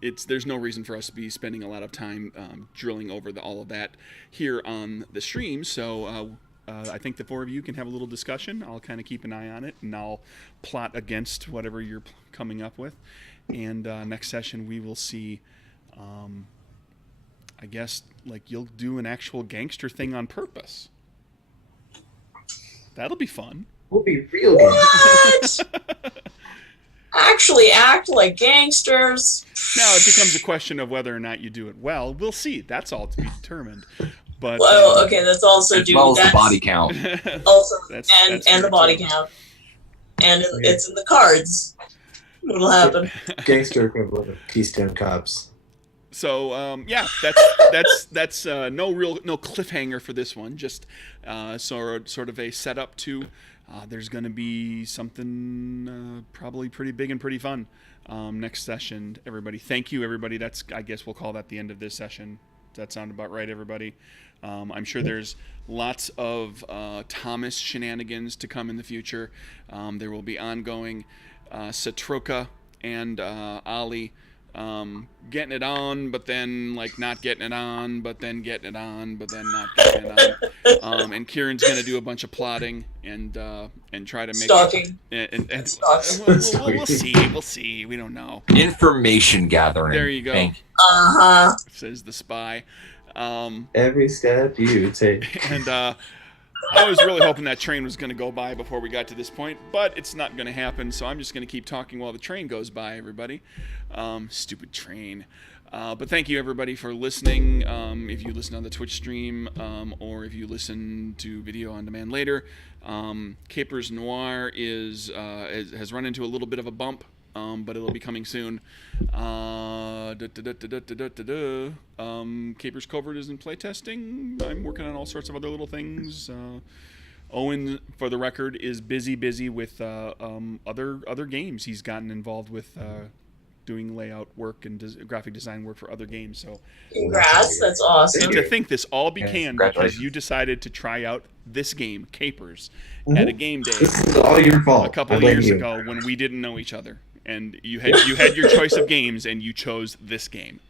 there's no reason for us to be spending a lot of time drilling over all of that here on the stream. So I think the 4 of you can have a little discussion. I'll kind of keep an eye on it, and I'll plot against whatever you're coming up with. And next session we will see, I guess, like, you'll do an actual gangster thing on purpose. That'll be fun. We'll be real good. What? Actually act like gangsters. Now it becomes a question of whether or not you do it well. We'll see. That's all to be determined. But well, okay, that's also as well as the body count. Also, That's and the body too. count, and it's in the cards. What'll happen? Gangster equivalent of Keystone Cops. So that's no cliffhanger for this one. Just sort of a setup to. There's going to be something probably pretty big and pretty fun next session. Everybody, thank you, everybody. I guess we'll call that the end of this session. Does that sound about right, everybody? I'm sure there's lots of Thomas shenanigans to come in the future. There will be ongoing Satroka and Ollie getting it on, but then not getting it on, but then getting it on, but then not getting it on. And Kieran's gonna do a bunch of plotting and try to make Stalking. We'll see. We don't know. Information gathering. There you go. Says the spy. Every step you take. And I was really hoping that train was going to go by before we got to this point, but it's not going to happen, so I'm just going to keep talking while the train goes by, everybody. Stupid train. But thank you, everybody, for listening. If you listen on the Twitch stream, or if you listen to video on demand later, Capers Noir has run into a little bit of a bump, but it'll be coming soon. Capers Covert is in playtesting. I'm working on all sorts of other little things. Owen, for the record, is busy with other games. He's gotten involved with doing layout work and graphic design work for other games. So, congrats, that's awesome. And to think this all began because you decided to try out this game, Capers, at a game day. This is all your fault. A couple of years ago when we didn't know each other. And you had your choice of games, and you chose this game.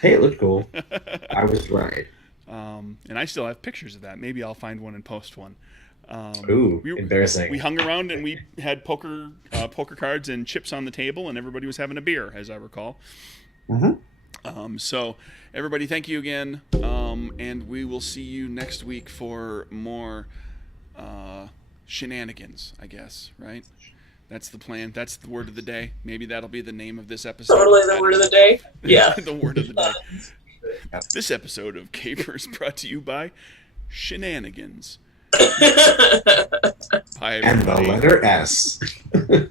Hey, it looked cool. I was right. And I still have pictures of that. Maybe I'll find one and post one. Embarrassing. We hung around and we had poker cards and chips on the table, and everybody was having a beer, as I recall. Mm-hmm. So, everybody, thank you again, and we will see you next week for more shenanigans, I guess, right? That's the plan. That's the word of the day. Maybe that'll be the name of this episode. Totally the word of the day. Yeah. The word of the day. This episode of Capers brought to you by Shenanigans. Bye, everybody. And the letter S. Bye.